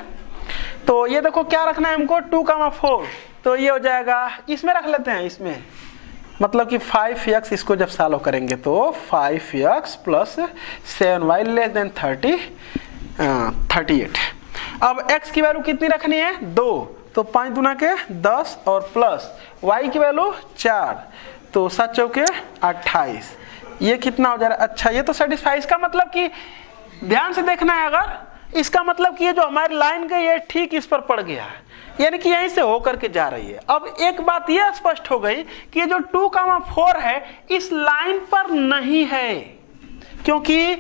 तो ये देखो क्या रखना है हमको, 2,4, तो ये हो जाएगा, इसमें रख लेते हैं, इसमें मतलब कि 5x, इसको जब सॉल्व करेंगे तो 5x plus 7y less than 38। अब x की वैल्यू कितनी रखनी है 2, तो 5 दूना के 10 और प्लस y की वैल्यू 4, तो 7 चौके 28। ये कितना हो जा रहा है? अच्छा ये तो सेटिस्फाई। इसका मतलब कि ध्यान से देखना है, अगर इसका मतलब कि ये जो हमारी लाइन गई है ठीक इस पर पड़ गया है, यानी कि यहीं से होकर के जा रही है। अब एक बात यह स्पष्ट हो गई कि ये जो 2,4 है इस लाइन पर नहीं है, क्योंकि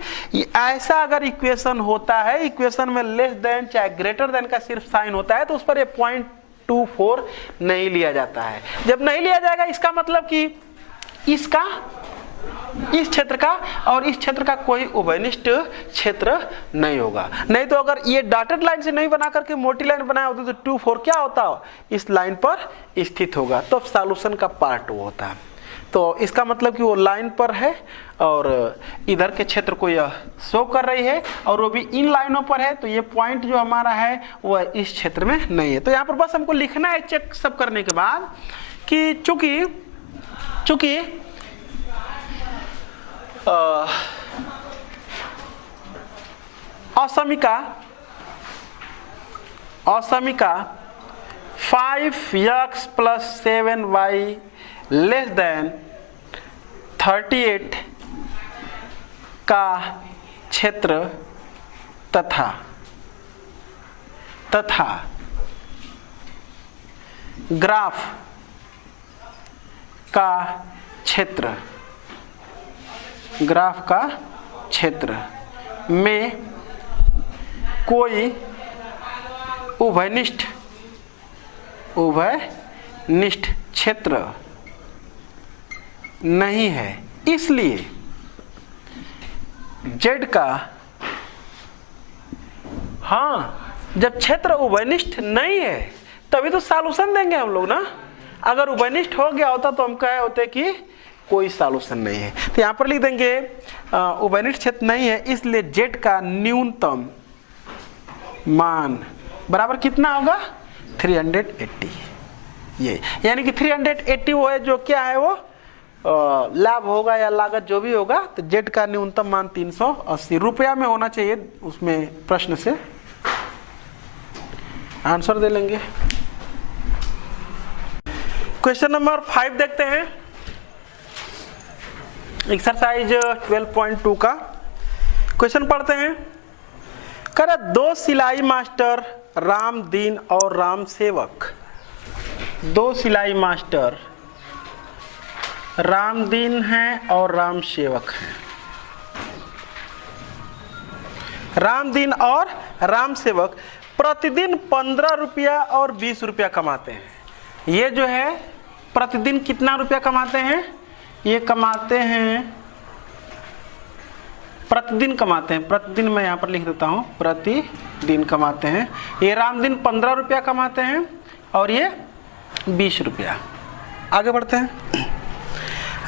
ऐसा अगर इक्वेशन होता है, इक्वेशन में लेस देन चाहे ग्रेटर देन का सिर्फ साइन होता है, तो उस पर ये 0.24 नहीं लिया जाता है। जब नहीं लिया जाएगा इसका मतलब कि इसका, इस क्षेत्र का और इस क्षेत्र का कोई उभयनिष्ठ क्षेत्र नहीं होगा। नहीं तो अगर ये डॉटेड लाइन से नहीं बना करके मोटी लाइन बनाया होता तो 2,4 क्या होता हो, इस लाइन पर स्थित होगा, तो सॉल्यूशन का पार्ट वो होता है। तो इसका मतलब कि वो लाइन पर है और इधर के क्षेत्र को यह शो कर रही है और वो भी इन लाइनों पर है, तो ये पॉइंट जो हमारा है वह इस क्षेत्र में नहीं है। तो यहाँ पर बस हमको लिखना है चेक सब करने के बाद कि चूंकि असमीका 5x + 7y लेस देन 38 का क्षेत्र तथा ग्राफ का क्षेत्र में कोई उभयनिष्ठ क्षेत्र नहीं है, इसलिए z का, हाँ जब क्षेत्र उभयनिष्ठ नहीं है तभी तो सॉल्यूशन देंगे हम लोग ना। अगर उभयनिष्ठ हो गया होता तो हम कहे होते कि कोई सॉल्यूशन नहीं है। तो यहाँ पर लिख देंगे उभयनिष्ठ क्षेत्र नहीं है, इसलिए z का न्यूनतम मान बराबर कितना होगा 380। ये यानी कि 380 वो है जो क्या है, वो लाभ होगा या लागत जो भी होगा, तो z का न्यूनतम मान 380 रुपया में होना चाहिए। उसमें प्रश्न से आंसर दे लेंगे। क्वेश्चन नंबर 5 देखते हैं, एक्सरसाइज 12.2 का क्वेश्चन पढ़ते हैं। करे 2 सिलाई मास्टर राम दीन और राम सेवक, 2 सिलाई मास्टर राम दीन हैं और राम सेवक हैं। राम दीन और राम सेवक प्रतिदिन 15 रुपया और 20 रुपया कमाते हैं। ये जो है प्रतिदिन कितना रुपया कमाते हैं, ये कमाते हैं प्रतिदिन मैं यहाँ पर लिख देता हूँ, प्रतिदिन कमाते हैं। ये रामदीन 15 रुपया कमाते हैं और ये 20 रुपया। आगे बढ़ते हैं।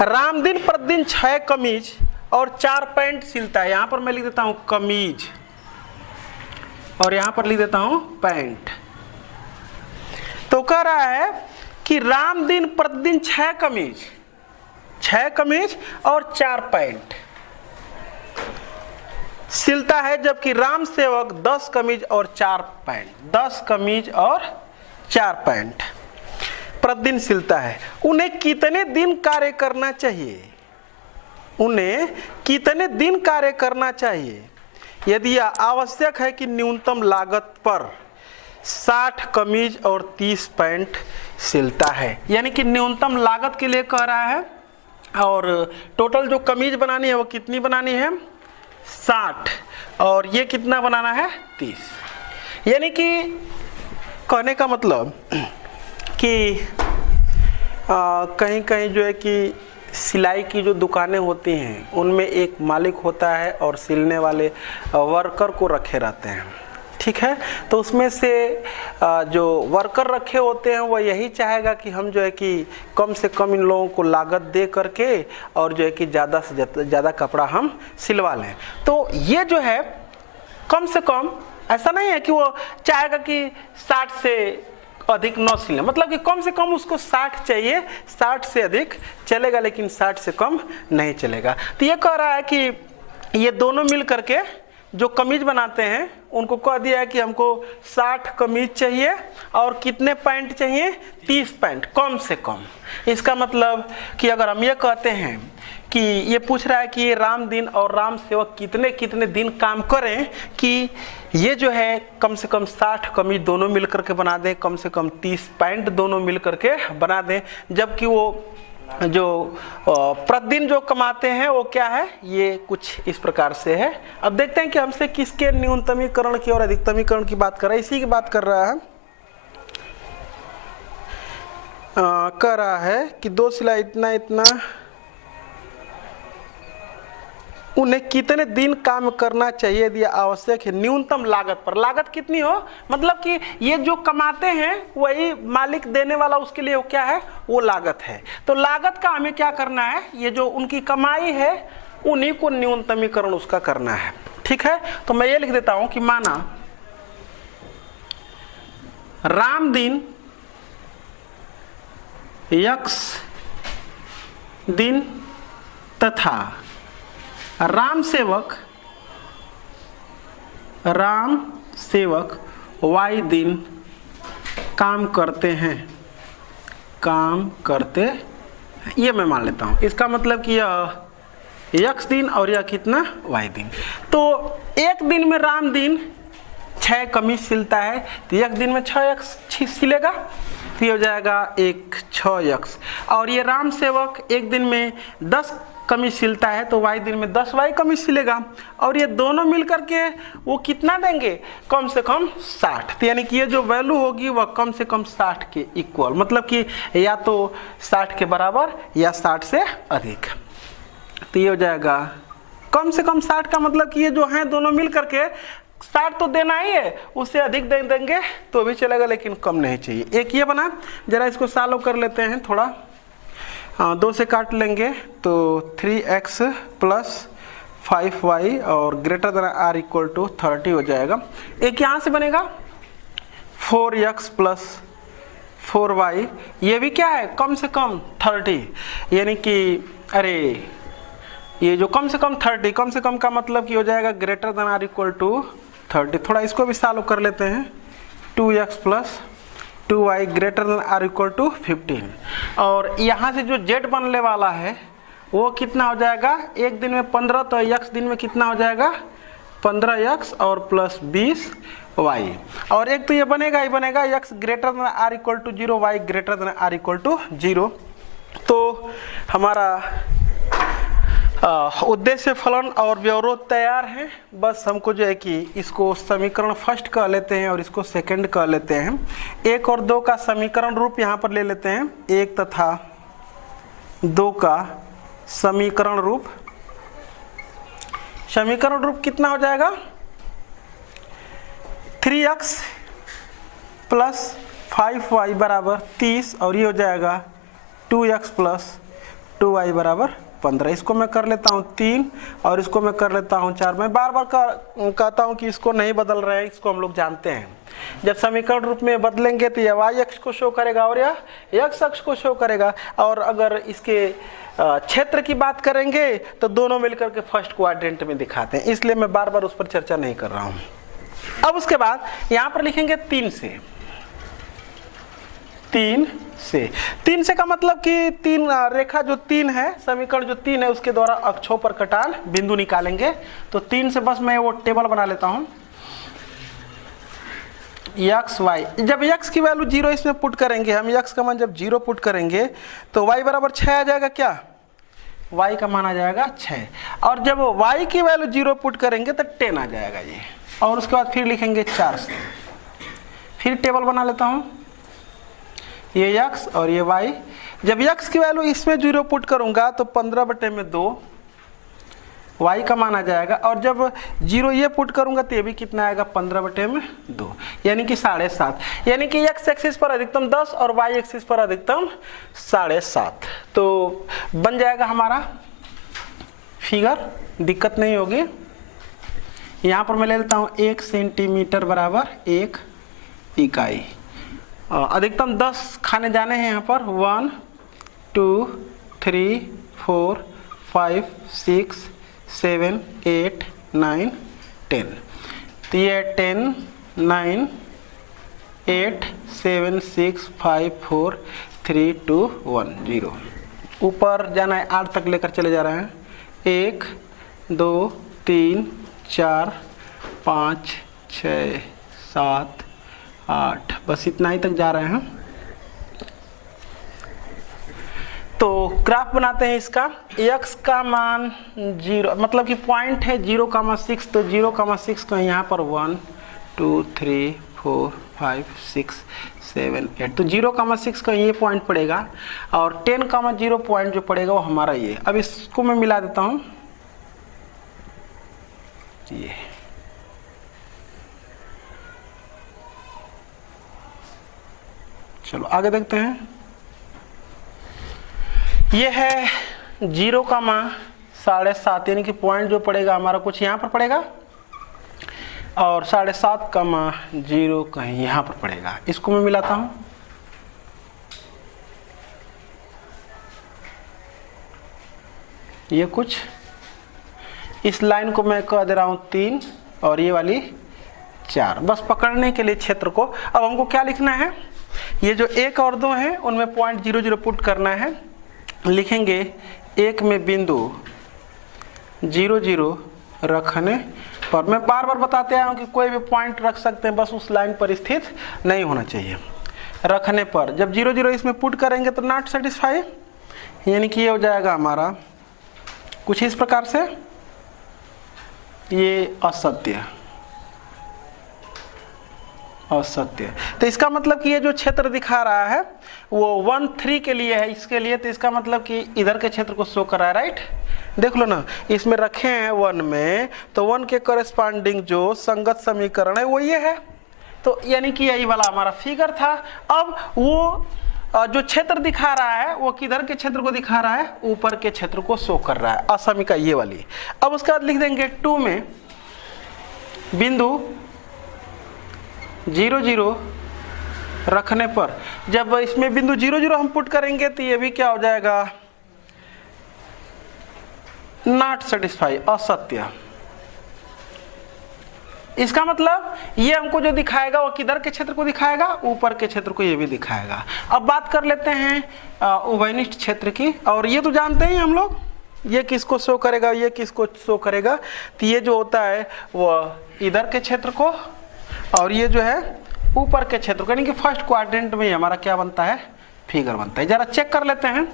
रामदीन प्रतिदिन 6 कमीज और 4 पैंट सिलता है। यहाँ पर मैं लिख देता हूँ कमीज और यहाँ पर लिख देता हूँ पैंट। तो कह रहा है कि रामदीन प्रतिदिन 6 कमीज और 4 पैंट सिलता है, जबकि राम सेवक 10 कमीज और 4 पैंट, 10 कमीज और 4 पैंट प्रतिदिन सिलता है। उन्हें कितने दिन कार्य करना चाहिए? यदि यह आवश्यक है कि न्यूनतम लागत पर 60 कमीज और 30 पैंट सिलता है। यानी कि न्यूनतम लागत के लिए कह रहा है और टोटल जो कमीज बनानी है वो कितनी बनानी है 60 और ये कितना बनाना है 30। यानी कि कहने का मतलब कि कहीं कहीं जो है कि सिलाई की जो दुकानें होती हैं उनमें एक मालिक होता है और सिलने वाले वर्कर को रखे रहते हैं, ठीक है। तो उसमें से जो वर्कर रखे होते हैं वो यही चाहेगा कि हम जो है कि कम से कम इन लोगों को लागत दे करके और जो है कि ज़्यादा से ज़्यादा कपड़ा हम सिलवा लें। तो ये जो है कम से कम ऐसा नहीं है कि वो चाहेगा कि 60 से अधिक न सिले, मतलब कि कम से कम उसको 60 चाहिए, 60 से अधिक चलेगा लेकिन 60 से कम नहीं चलेगा। तो ये कह रहा है कि ये दोनों मिल करके जो कमीज बनाते हैं उनको कह दिया है कि हमको 60 कमीज चाहिए और कितने पैंट चाहिए, 30 पैंट कम से कम। इसका मतलब कि अगर हम ये कहते हैं कि ये पूछ रहा है कि राम दिन और राम सेवक कितने कितने दिन काम करें कि ये जो है कम से कम 60 कमीज दोनों मिलकर के बना दें, कम से कम 30 पैंट दोनों मिलकर के बना दें, जबकि वो जो प्रतिदिन जो कमाते हैं वो क्या है, ये कुछ इस प्रकार से है। अब देखते हैं कि हमसे किसके न्यूनतमीकरण की और अधिकतमीकरण की बात कर रहा है। इसी की बात कर रहा है। कह रहा है कि 2 सिलाई इतना इतना उन्हें कितने दिन काम करना चाहिए यदि आवश्यक है न्यूनतम लागत पर। लागत कितनी हो, मतलब कि ये जो कमाते हैं वही मालिक देने वाला, उसके लिए वो क्या है, वो लागत है। तो लागत का हमें क्या करना है, ये जो उनकी कमाई है उन्हीं को न्यूनतमीकरण उसका करना है। ठीक है, तो मैं ये लिख देता हूं कि माना राम दिन यक्स दिन तथा राम सेवक वाई दिन काम करते हैं, ये मैं मान लेता हूं। इसका मतलब कि यह यक्स दिन और यह कितना, वाई दिन। तो एक दिन में राम दिन 6 कमीज सिलता है, तो एक दिन में 6 यक्स सिलेगा, तो ये हो जाएगा 6 यक्स। और ये राम सेवक एक दिन में 10 कमीज सिलता है, तो वाई दिन में 10 वाई कमीज सिलेगा, और ये दोनों मिलकर के वो कितना देंगे, कम से कम 60। तो यानी कि ये जो वैल्यू होगी वह कम से कम 60 के इक्वल, मतलब कि या तो 60 के बराबर या 60 से अधिक। तो ये हो जाएगा कम से कम 60 का मतलब कि ये जो हैं दोनों मिलकर के 60 तो देना ही है, उससे अधिक दे देंगे तो भी चलेगा, लेकिन कम नहीं चाहिए। एक ये बना, जरा इसको सॉल्व कर लेते हैं थोड़ा। 2 से काट लेंगे तो 3x प्लस 5y और greater than or equal to 30 हो जाएगा। एक यहाँ से बनेगा 4x प्लस 4y, ये भी क्या है, कम से कम 30, यानी कि अरे ये जो कम से कम 30, कम से कम का मतलब कि हो जाएगा greater than or equal to 30। थोड़ा इसको भी सॉल्व कर लेते हैं। 2x plus 2y greater than or equal to 15, और यहाँ से जो z बनने वाला है वो कितना हो जाएगा, एक दिन में 15, तो x दिन में कितना हो जाएगा 15x और प्लस 20y, और एक तो ये बनेगा ही बनेगा x greater than or equal to 0, y greater than or equal to 0। तो हमारा उद्देश्य फलन और व्यवरोध तैयार है। बस हमको जो है कि इसको समीकरण फर्स्ट कह लेते हैं और इसको सेकंड कह लेते हैं। 1 और 2 का समीकरण रूप यहाँ पर ले लेते हैं, 1 तथा 2 का समीकरण रूप। समीकरण रूप कितना हो जाएगा, 3x प्लस 5y बराबर 30, और ये हो जाएगा 2x प्लस 2y बराबर 15। इसको मैं कर लेता हूँ 3 और इसको मैं कर लेता हूँ 4। मैं बार बार कहता हूँ कि इसको नहीं बदल रहे हैं, इसको हम लोग जानते हैं। जब समीकरण रूप में बदलेंगे तो यह y अक्ष को शो करेगा और यह x अक्ष को शो करेगा, और अगर इसके क्षेत्र की बात करेंगे तो दोनों मिलकर के फर्स्ट क्वाड्रेंट में दिखाते हैं, इसलिए मैं बार बार उस पर चर्चा नहीं कर रहा हूँ। अब उसके बाद यहाँ पर लिखेंगे 3 से। 3 से का मतलब कि 3 रेखा जो 3 है, समीकरण जो 3 है उसके द्वारा अक्षों पर कटान बिंदु निकालेंगे। तो 3 से बस मैं वो टेबल बना लेता हूं। x y, जब x की वैल्यू 0 इसमें पुट करेंगे हम, x का मान जब 0 पुट करेंगे तो y बराबर 6 आ जाएगा। क्या y का मान आ जाएगा 6, और जब y की वैल्यू 0 पुट करेंगे तो 10 आ जाएगा ये, और उसके बाद फिर लिखेंगे 4 से। फिर टेबल बना लेता हूं, ये x और ये y। जब x की वैल्यू इसमें 0 पुट करूंगा तो 15/2 y का मान आ जाएगा, और जब 0 ये पुट करूंगा तो ये भी कितना आएगा 15/2, यानी कि 7.5। यानी कि x एक्सिस पर अधिकतम 10 और y एक्सिस पर अधिकतम 7.5। तो बन जाएगा हमारा फिगर, दिक्कत नहीं होगी। यहाँ पर मैं ले लेता हूँ 1 सेंटीमीटर बराबर 1 इकाई। अधिकतम 10 खाने जाने हैं यहाँ पर, 1 2 3 4 5 6 7 8 9 10। तो ये 10 9 8 7 6 5 4 3 2 1 0। ऊपर जाना है 8 तक लेकर चले जा रहे हैं। 1 2 3 4 5 6 7 8, बस इतना ही तक जा रहे हैं। तो ग्राफ बनाते हैं इसका। x का मान 0 मतलब कि पॉइंट है 0,6, तो 0,6 का यहाँ पर 1 2 3 4 5 6 7 8, तो 0,6 का ये पॉइंट पड़ेगा और 10,0 पॉइंट जो पड़ेगा वो हमारा ये। अब इसको मैं मिला देता हूँ, ये चलो आगे देखते हैं। ये है 0,7.5 यानी कि पॉइंट जो पड़ेगा हमारा कुछ यहाँ पर पड़ेगा और 7.5 कहीं यहाँ पर पड़ेगा। इसको मैं मिलाता हूँ, ये कुछ इस लाइन को मैं कह दे रहा हूँ 3 और ये वाली 4, बस पकड़ने के लिए क्षेत्र को। अब हमको क्या लिखना है, ये जो 1 और 2 है उनमें पॉइंट 0 0 पुट करना है। लिखेंगे 1 में बिंदु 0 0 रखने पर, मैं बार बार बताते आया हूँ कि कोई भी पॉइंट रख सकते हैं, बस उस लाइन पर स्थित नहीं होना चाहिए। रखने पर जब 0 0 इसमें पुट करेंगे तो नॉट सेटिस्फाई, यानी कि ये हो जाएगा हमारा कुछ इस प्रकार से, ये असत्य। तो इसका मतलब कि ये जो क्षेत्र दिखा रहा है वो 1 3 के लिए है, इसके लिए, तो इसका मतलब कि इधर के क्षेत्र को शो कर रहा है, राइट। देख लो ना, इसमें रखे हैं 1 में, तो 1 के कॉरेस्पॉन्डिंग जो संगत समीकरण है वो ये है। तो यानी कि यही वाला हमारा फिगर था। अब वो जो क्षेत्र दिखा रहा है वो किधर के क्षेत्र को दिखा रहा है, ऊपर के क्षेत्र को शो कर रहा है, असमिका ये वाली। अब उसके बाद लिख देंगे 2 में बिंदु 0 0 रखने पर, जब इसमें बिंदु 0 0 हम पुट करेंगे तो ये भी क्या हो जाएगा, नॉट सेटिस्फाई, असत्य। इसका मतलब ये हमको जो दिखाएगा वो किधर के क्षेत्र को दिखाएगा, ऊपर के क्षेत्र को ये भी दिखाएगा। अब बात कर लेते हैं उभयनिष्ठ क्षेत्र की, और ये तो जानते ही हम लोग, ये किसको शो करेगा, ये किसको शो करेगा। तो ये जो होता है वो इधर के क्षेत्र को, और ये जो है ऊपर के क्षेत्र को, यानी कि फर्स्ट क्वाड्रेंट में हमारा क्या बनता है, फिगर बनता है। जरा चेक कर लेते हैं।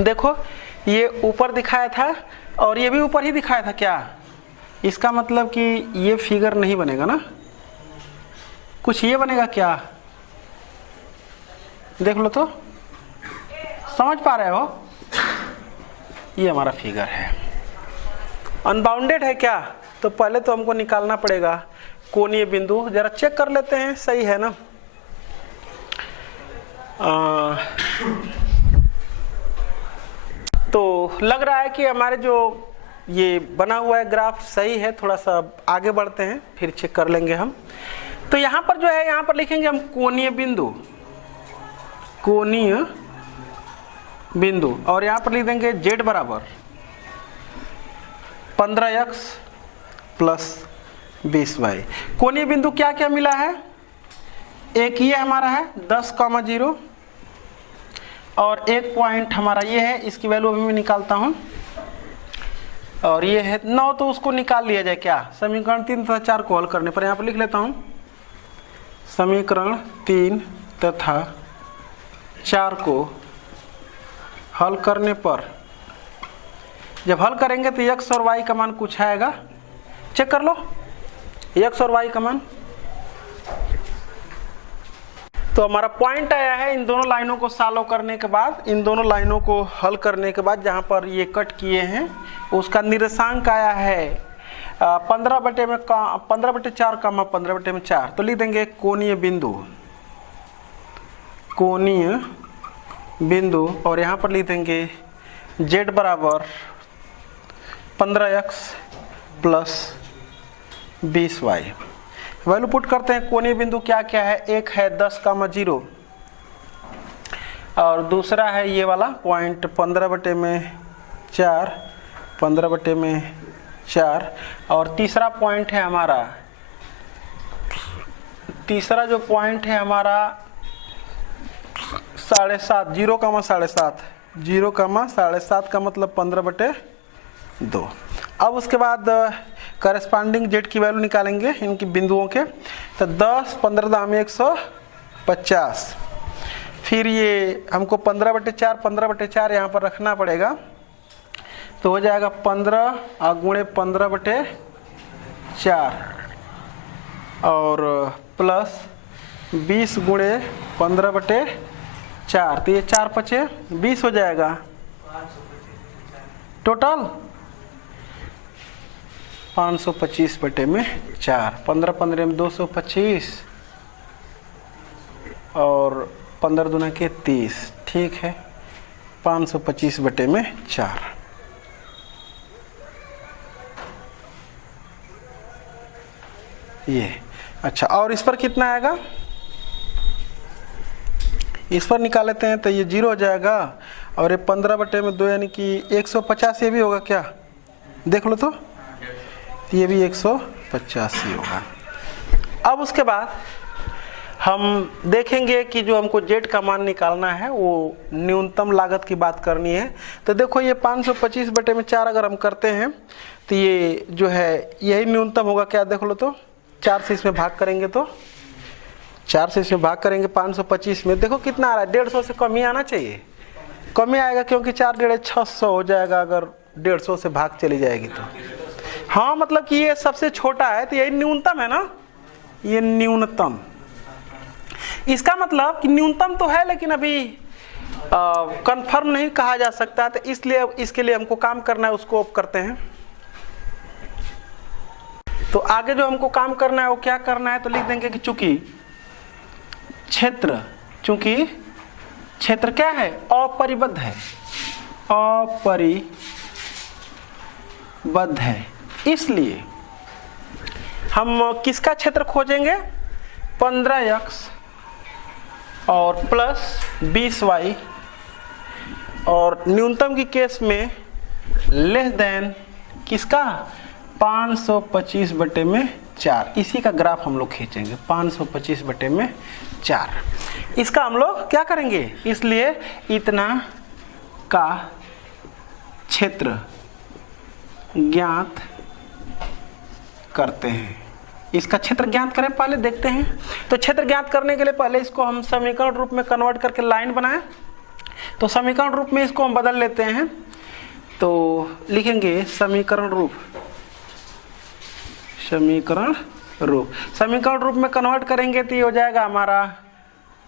देखो ये ऊपर दिखाया था और ये भी ऊपर ही दिखाया था, क्या इसका मतलब कि ये फिगर नहीं बनेगा ना, कुछ ये बनेगा क्या, देख लो तो, समझ पा रहे हो, ये हमारा फिगर है। अनबाउंडेड है क्या, तो पहले तो हमको निकालना पड़ेगा कोणीय बिंदु। जरा चेक कर लेते हैं, सही है ना। तो लग रहा है कि हमारे जो ये बना हुआ है ग्राफ सही है। थोड़ा सा आगे बढ़ते हैं, फिर चेक कर लेंगे हम। तो यहाँ पर जो है, यहाँ पर लिखेंगे हम कोणीय बिंदु, कोणीय बिंदु, और यहाँ पर लिख देंगे z बराबर 15x प्लस 20y। कोणीय बिंदु क्या क्या मिला है, एक ये हमारा है 10,0 और एक पॉइंट हमारा ये है, इसकी वैल्यू अभी मैं निकालता हूँ, और ये है 9, तो उसको निकाल लिया जाए क्या, समीकरण 3 तथा 4 को हल करने पर। यहाँ पर लिख लेता हूँ समीकरण 3 तथा 4 को हल करने पर, जब हल करेंगे तो x और y का मान कुछ आएगा, चेक कर लो x और y का मान। तो हमारा पॉइंट आया है इन दोनों लाइनों को सॉल्व करने के बाद, इन दोनों लाइनों को हल करने के बाद, जहां पर ये कट किए हैं उसका निर्देशांक आया है 15/4, तो लिख देंगे कोणीय बिंदु, कोणीय बिंदु, और यहाँ पर लिख देंगे z बराबर 15x plus 20y। Value put करते हैं। कोणीय बिंदु क्या क्या है, एक है 10,0 और दूसरा है ये वाला पॉइंट 15/4, 4 और तीसरा पॉइंट है हमारा, तीसरा जो पॉइंट है हमारा 7.5, 0,7, 0,7 का मतलब 15/2। अब उसके बाद करस्पॉन्डिंग जेड की वैल्यू निकालेंगे इनकी बिंदुओं के, तो 10, 15 दाम 150। फिर ये हमको 15/4 यहाँ पर रखना पड़ेगा, तो हो जाएगा 15 गुणे 15/4 और प्लस 20 गुणे 15/4, तो ये 4 पचे 20 हो जाएगा टोटल 525/4। 15 15 में 225 और 15 दूना के 30, ठीक है, 525/4। ये अच्छा, और इस पर कितना आएगा, इस पर निकाल लेते हैं, तो ये 0 हो जाएगा और ये 15/2 यानी कि 150 ये भी होगा क्या, देख लो तो ये भी 150 ही होगा। अब उसके बाद हम देखेंगे कि जो हमको जेड का मान निकालना है वो न्यूनतम लागत की बात करनी है। तो देखो ये 525/4 अगर हम करते हैं तो ये जो है यही न्यूनतम होगा क्या, देख लो तो 4 से इसमें भाग करेंगे, तो 4 से इसमें भाग करेंगे 525 में, देखो कितना आ रहा है, 150 से कम ही आना चाहिए, कम ही आएगा क्योंकि 4 डेढ़ 600 हो जाएगा अगर 150 से भाग चली जाएगी तो। हाँ मतलब कि ये सबसे छोटा है तो यही न्यूनतम है ना, ये न्यूनतम, इसका मतलब कि न्यूनतम तो है लेकिन अभी कंफर्म नहीं कहा जा सकता, तो इसलिए इसके लिए हमको काम करना है, उसको अब करते हैं। तो आगे जो हमको काम करना है वो क्या करना है, तो लिख देंगे कि चूंकि क्षेत्र क्या है, अपरिबद्ध है, अपरिबद्ध है, इसलिए हम किसका क्षेत्र खोजेंगे, 15x और प्लस 20y और न्यूनतम की केस में लेस देन किसका, 525/4। इसी का ग्राफ हम लोग खींचेंगे, 525/4। इसका हम लोग क्या करेंगे, इसलिए इतना का क्षेत्र ज्ञात करते हैं। इसका क्षेत्र ज्ञात करें, पहले देखते हैं। तो क्षेत्र ज्ञात करने के लिए पहले इसको हम समीकरण रूप में कन्वर्ट करके लाइन बनाएं। तो समीकरण रूप में इसको हम बदल लेते हैं, तो लिखेंगे समीकरण रूप में कन्वर्ट करेंगे तो ये हो जाएगा हमारा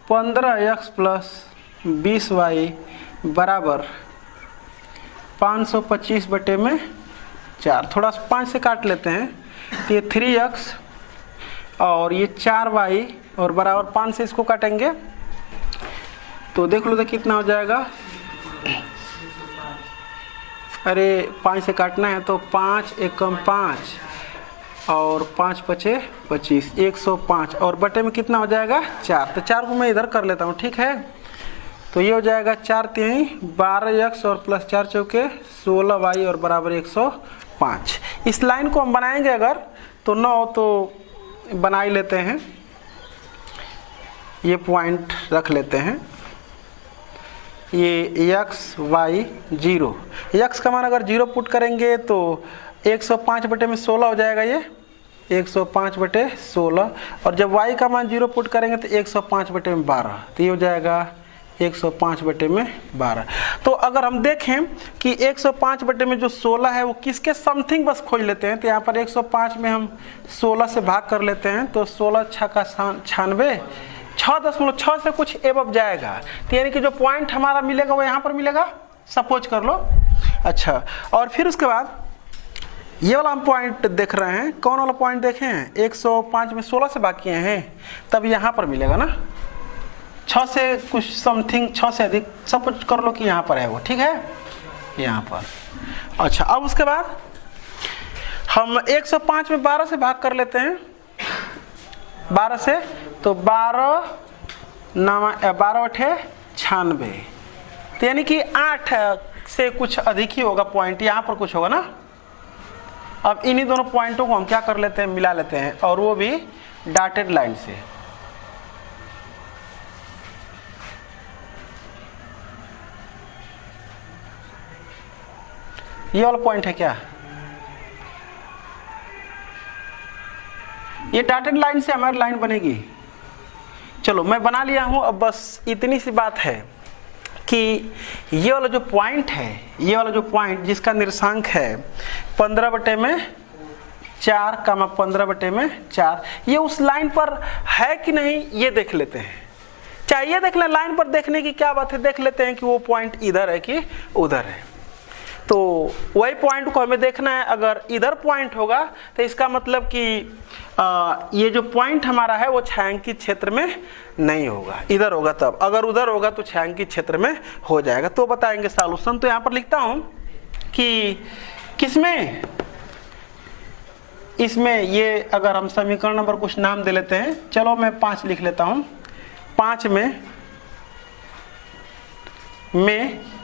15x + 20y बराबर 525/4। थोड़ा 5 से काट लेते हैं तो ये 3x और ये 4y और बराबर 5 से इसको काटेंगे तो देख लो तो कितना हो जाएगा, अरे 5 से काटना है तो 5 एकम 5 और 5 पचे 25, 105 और बटे में कितना हो जाएगा 4। तो 4 को मैं इधर कर लेता हूँ, ठीक है। तो ये हो जाएगा 4 3 12x और प्लस 4 चौके 16y और बराबर 105। इस लाइन को हम बनाएंगे अगर तो 9 तो बना ही लेते हैं, ये पॉइंट रख लेते हैं। ये x y 0, x का मान अगर 0 पुट करेंगे तो 105/16 हो जाएगा, ये 105/16 और जब y का मान 0 पुट करेंगे तो 105/12, तो ये हो जाएगा 105/12। तो अगर हम देखें कि 105 में जो 16 है वो किसके समथिंग बस खोज लेते हैं, तो यहाँ पर 105 में हम 16 से भाग कर लेते हैं तो 16 6 का 96, 6.6 से कुछ एबव जाएगा, तो यानी कि जो पॉइंट हमारा मिलेगा वो यहाँ पर मिलेगा, सपोज कर लो। अच्छा, और फिर उसके बाद ये वाला हम पॉइंट देख रहे हैं, कौन वाला पॉइंट देखे हैं, 105 में 16 से भाग किए हैं, तब यहाँ पर मिलेगा ना, 6 से कुछ समथिंग, 6 से अधिक, सब कुछ कर लो कि यहाँ पर है वो, ठीक है, यहाँ पर। अच्छा, अब उसके बाद हम 105 में 12 से भाग कर लेते हैं, 12 से, तो 12 8 96, तो यानी कि 8 से कुछ अधिक ही होगा पॉइंट, यहाँ पर कुछ होगा ना, अब इन्हीं दोनों पॉइंटों को हम क्या कर लेते हैं, मिला लेते हैं, और वो भी डॉटेड लाइन से। ये वाला पॉइंट है क्या, ये डॉटेड लाइन से हमारी लाइन बनेगी। चलो मैं बना लिया हूं। अब बस इतनी सी बात है कि ये वाला जो पॉइंट है, ये वाला जो पॉइंट जिसका निर्देशांक है 15/4 कामा 15/4, ये उस लाइन पर है कि नहीं ये देख लेते हैं। चाहिए देख लें, लाइन पर देखने की क्या बात है, देख लेते हैं कि वो पॉइंट इधर है कि उधर है। तो वही पॉइंट को हमें देखना है। अगर इधर पॉइंट होगा तो इसका मतलब कि ये जो पॉइंट हमारा है वो छायांकित क्षेत्र में नहीं होगा, इधर होगा तब। अगर उधर होगा तो छायांकित क्षेत्र में हो जाएगा। तो बताएंगे सॉल्यूशन। तो यहाँ पर लिखता हूं कि किसमें, इसमें ये अगर हम समीकरण नंबर कुछ नाम दे लेते हैं, चलो मैं 5 लिख लेता हूं। 5 में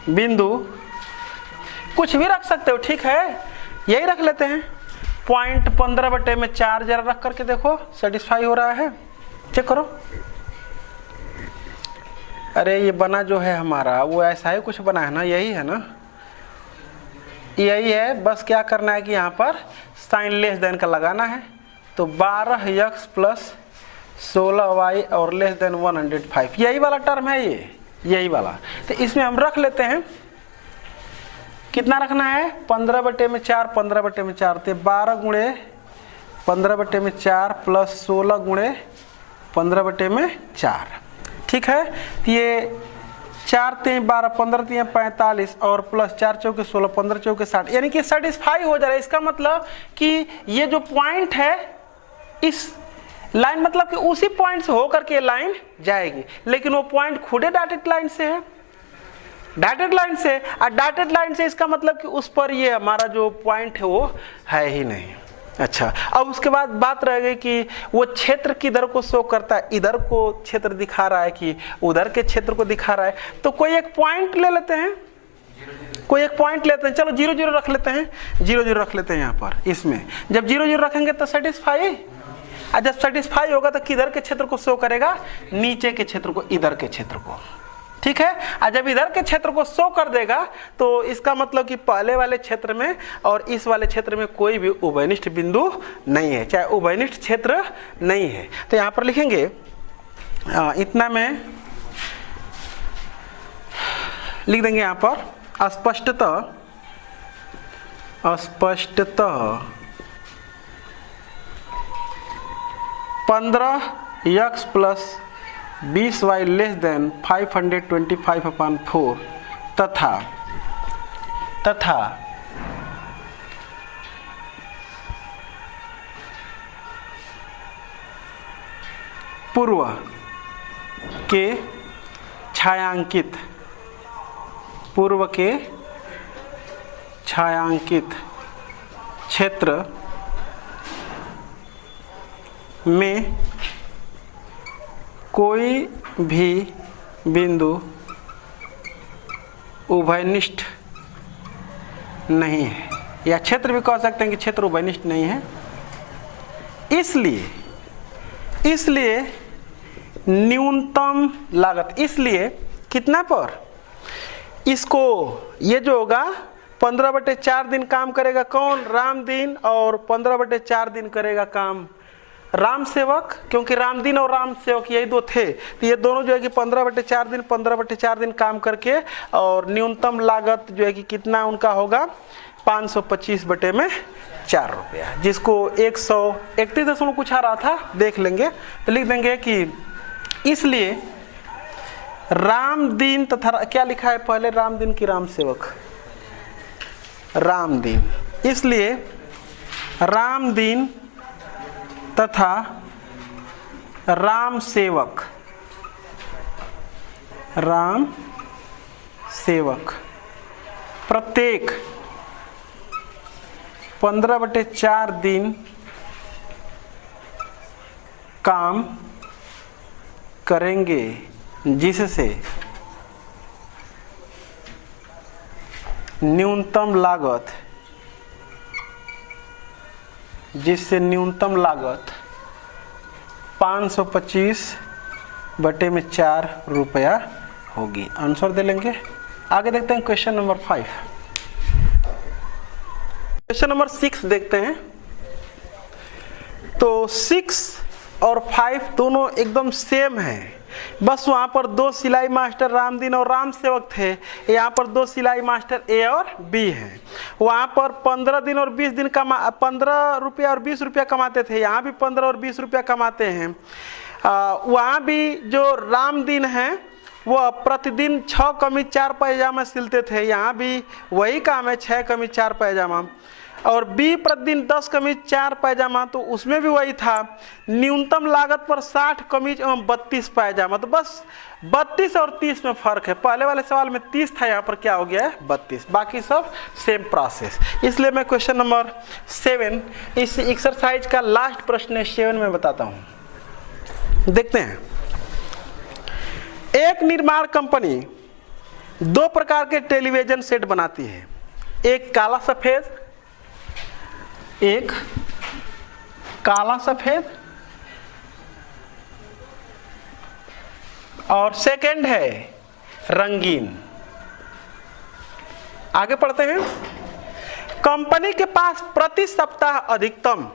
बिंदु कुछ भी रख सकते हो, ठीक है, यही रख लेते हैं। पॉइंट 15/4 जरा रख करके देखो सेटिस्फाई हो रहा है, चेक करो। अरे ये बना जो है हमारा वो ऐसा ही कुछ बना है ना, यही है ना, यही है। बस क्या करना है कि यहाँ पर साइन लेस देन का लगाना है। तो 12x प्लस 16y और लेस देन 105, यही वाला टर्म है, ये यही वाला। तो इसमें हम रख लेते हैं, कितना रखना है, 15/4, 15/4, तो 12 गुणे 15/4 प्लस 16 गुणे 15/4, ठीक है। ये 4 3 12, 15 3 45 और प्लस 4 चौके 16, 15 चौके 60, यानी कि सेटिस्फाई हो जा रहा है। इसका मतलब कि ये जो पॉइंट है, इस लाइन मतलब कि उसी पॉइंट से होकर के लाइन जाएगी, लेकिन वो पॉइंट खुदे डॉटेड लाइन से है, डॉटेड लाइन से। और डॉटेड लाइन से इसका मतलब कि उस पर ये हमारा जो पॉइंट है वो है ही नहीं। अच्छा, अब उसके बाद बात रह गई कि वो क्षेत्र किधर को शो करता है, इधर को क्षेत्र दिखा रहा है कि उधर के क्षेत्र को दिखा रहा है। तो कोई एक पॉइंट ले लेते हैं, कोई एक पॉइंट लेते हैं। चलो 0 0 रख लेते हैं, 0 0 रख लेते हैं यहाँ पर। इसमें जब 0 0 रखेंगे तो सेटिस्फाई, और जब सेटिस्फाई होगा तो किधर के क्षेत्र को शो करेगा, नीचे के क्षेत्र को, इधर के क्षेत्र को, ठीक है। और जब इधर के क्षेत्र को शो कर देगा तो इसका मतलब कि पहले वाले क्षेत्र में और इस वाले क्षेत्र में कोई भी उभयनिष्ठ बिंदु नहीं है, चाहे उभयनिष्ठ क्षेत्र नहीं है। तो यहाँ पर लिखेंगे इतना में लिख देंगे यहाँ पर, स्पष्टतः 15x plus 20y less than 525/4 तथा पूर्व के छायांकित क्षेत्र में कोई भी बिंदु उभयनिष्ठ नहीं है, या क्षेत्र भी कह सकते हैं कि क्षेत्र उभयनिष्ठ नहीं है। इसलिए न्यूनतम लागत, इसलिए कितना पर, इसको ये जो होगा 15/4 दिन काम करेगा कौन, राम दिन, और 15/4 दिन करेगा काम राम सेवक, क्योंकि राम दिन और राम सेवक यही दो थे। तो ये दोनों जो है कि 15/4 दिन काम करके, और न्यूनतम लागत जो है कि कितना उनका होगा 525/4 रुपया, जिसको 131 कुछ आ रहा था, देख लेंगे। तो लिख देंगे कि इसलिए राम दिन तथा, क्या लिखा है पहले, राम दिन की राम सेवक, राम दिन, इसलिए राम दिन तथा राम सेवक प्रत्येक 15/4 दिन काम करेंगे, जिससे न्यूनतम लागत जिससे न्यूनतम लागत 525/4 रुपया होगी। आंसर दे लेंगे। आगे देखते हैं क्वेश्चन नंबर 5। क्वेश्चन नंबर 6 देखते हैं। तो 6 और 5 दोनों एकदम सेम है, बस वहां पर 2 सिलाई मास्टर रामदीन और राम सेवक थे, यहाँ पर 2 सिलाई मास्टर ए और बी हैं। वहां पर 15 दिन और 20 दिन 15 रुपया और 20 रुपया कमाते थे, यहाँ भी 15 और 20 रुपया कमाते हैं। वहाँ भी जो रामदीन है वो प्रतिदिन 6 कमीज 4 पैजामा सिलते थे, यहाँ भी वही काम है, 6 कमीज 4 पैजामा। और बी प्रतिदिन 10 कमीज 4 पैजामा, तो उसमें भी वही था। न्यूनतम लागत पर 60 कमीज एवं 32 पैजामा, तो बस 32 और 30 में फर्क है। पहले वाले सवाल में 30 था, यहाँ पर क्या हो गया है 32, बाकी सब सेम प्रोसेस। इसलिए मैं क्वेश्चन नंबर 7 इस एक्सरसाइज का लास्ट प्रश्न 7 में बताता हूँ। देखते हैं। एक निर्माण कंपनी 2 प्रकार के टेलीविजन सेट बनाती है, एक काला सफेद, एक काला सफेद, और सेकंड है रंगीन। आगे पढ़ते हैं। कंपनी के पास प्रति सप्ताह अधिकतम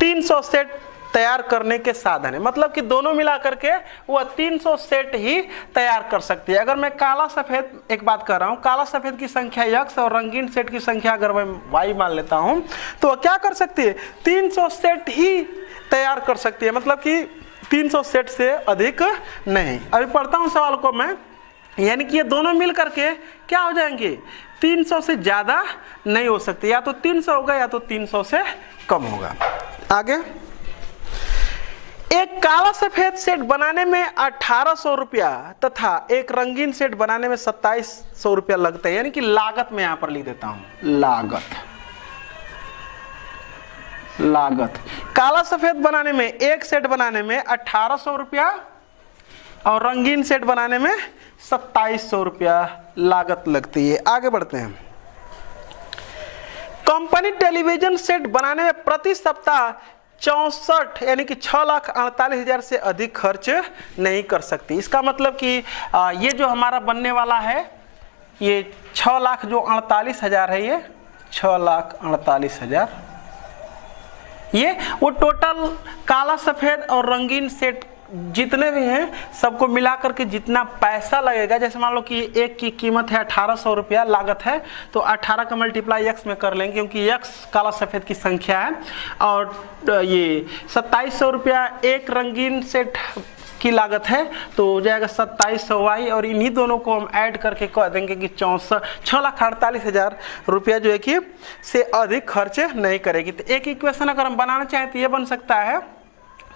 300 सेट तैयार करने के साधन है, मतलब कि दोनों मिलाकर के वह 300 सेट ही तैयार कर सकती है। अगर मैं काला सफेद एक बात कर रहा हूं, काला सफेद की संख्या x और रंगीन सेट की संख्या अगर मैं y मान लेता हूं, तो वह क्या कर सकती है 300 सेट ही तैयार कर सकती है, मतलब कि 300 सेट से अधिक नहीं। अभी पढ़ता हूं सवाल को मैं, यानी कि ये दोनों मिल करके क्या हो जाएंगे 300 से ज्यादा नहीं हो सकती, या तो 300 होगा या तो 300 से कम होगा। आगे, एक काला सफेद सेट बनाने में 1800 रुपया तथा एक रंगीन सेट बनाने में 2700 रुपया लगता है, यानी कि लागत में यहां पर लिख देता हूं, लागत। काला सफेद बनाने में एक सेट बनाने में 1800 रुपया और रंगीन सेट बनाने में 2700 रुपया लागत लगती है। आगे बढ़ते हैं। कंपनी टेलीविजन सेट बनाने में प्रति सप्ताह 64 यानी कि 6,48,000 से अधिक खर्च नहीं कर सकती। इसका मतलब कि ये जो हमारा बनने वाला है ये 6,48,000 है, ये 6,48,000, ये वो टोटल काला सफेद और रंगीन सेट जितने भी हैं सबको मिलाकर के जितना पैसा लगेगा, जैसे मान लो कि एक की कीमत है 1800 रुपया लागत है, तो 18 का मल्टीप्लाई x में कर लेंगे क्योंकि x काला सफेद की संख्या है, और ये 2700 रुपया एक रंगीन सेट की लागत है, तो हो जाएगा 2700y, और इन्हीं दोनों को हम ऐड करके कह देंगे कि 6,48,000 रुपया जो है कि से अधिक खर्च नहीं करेगी। तो एक इक्वेशन अगर हम बनाना चाहें तो ये बन सकता है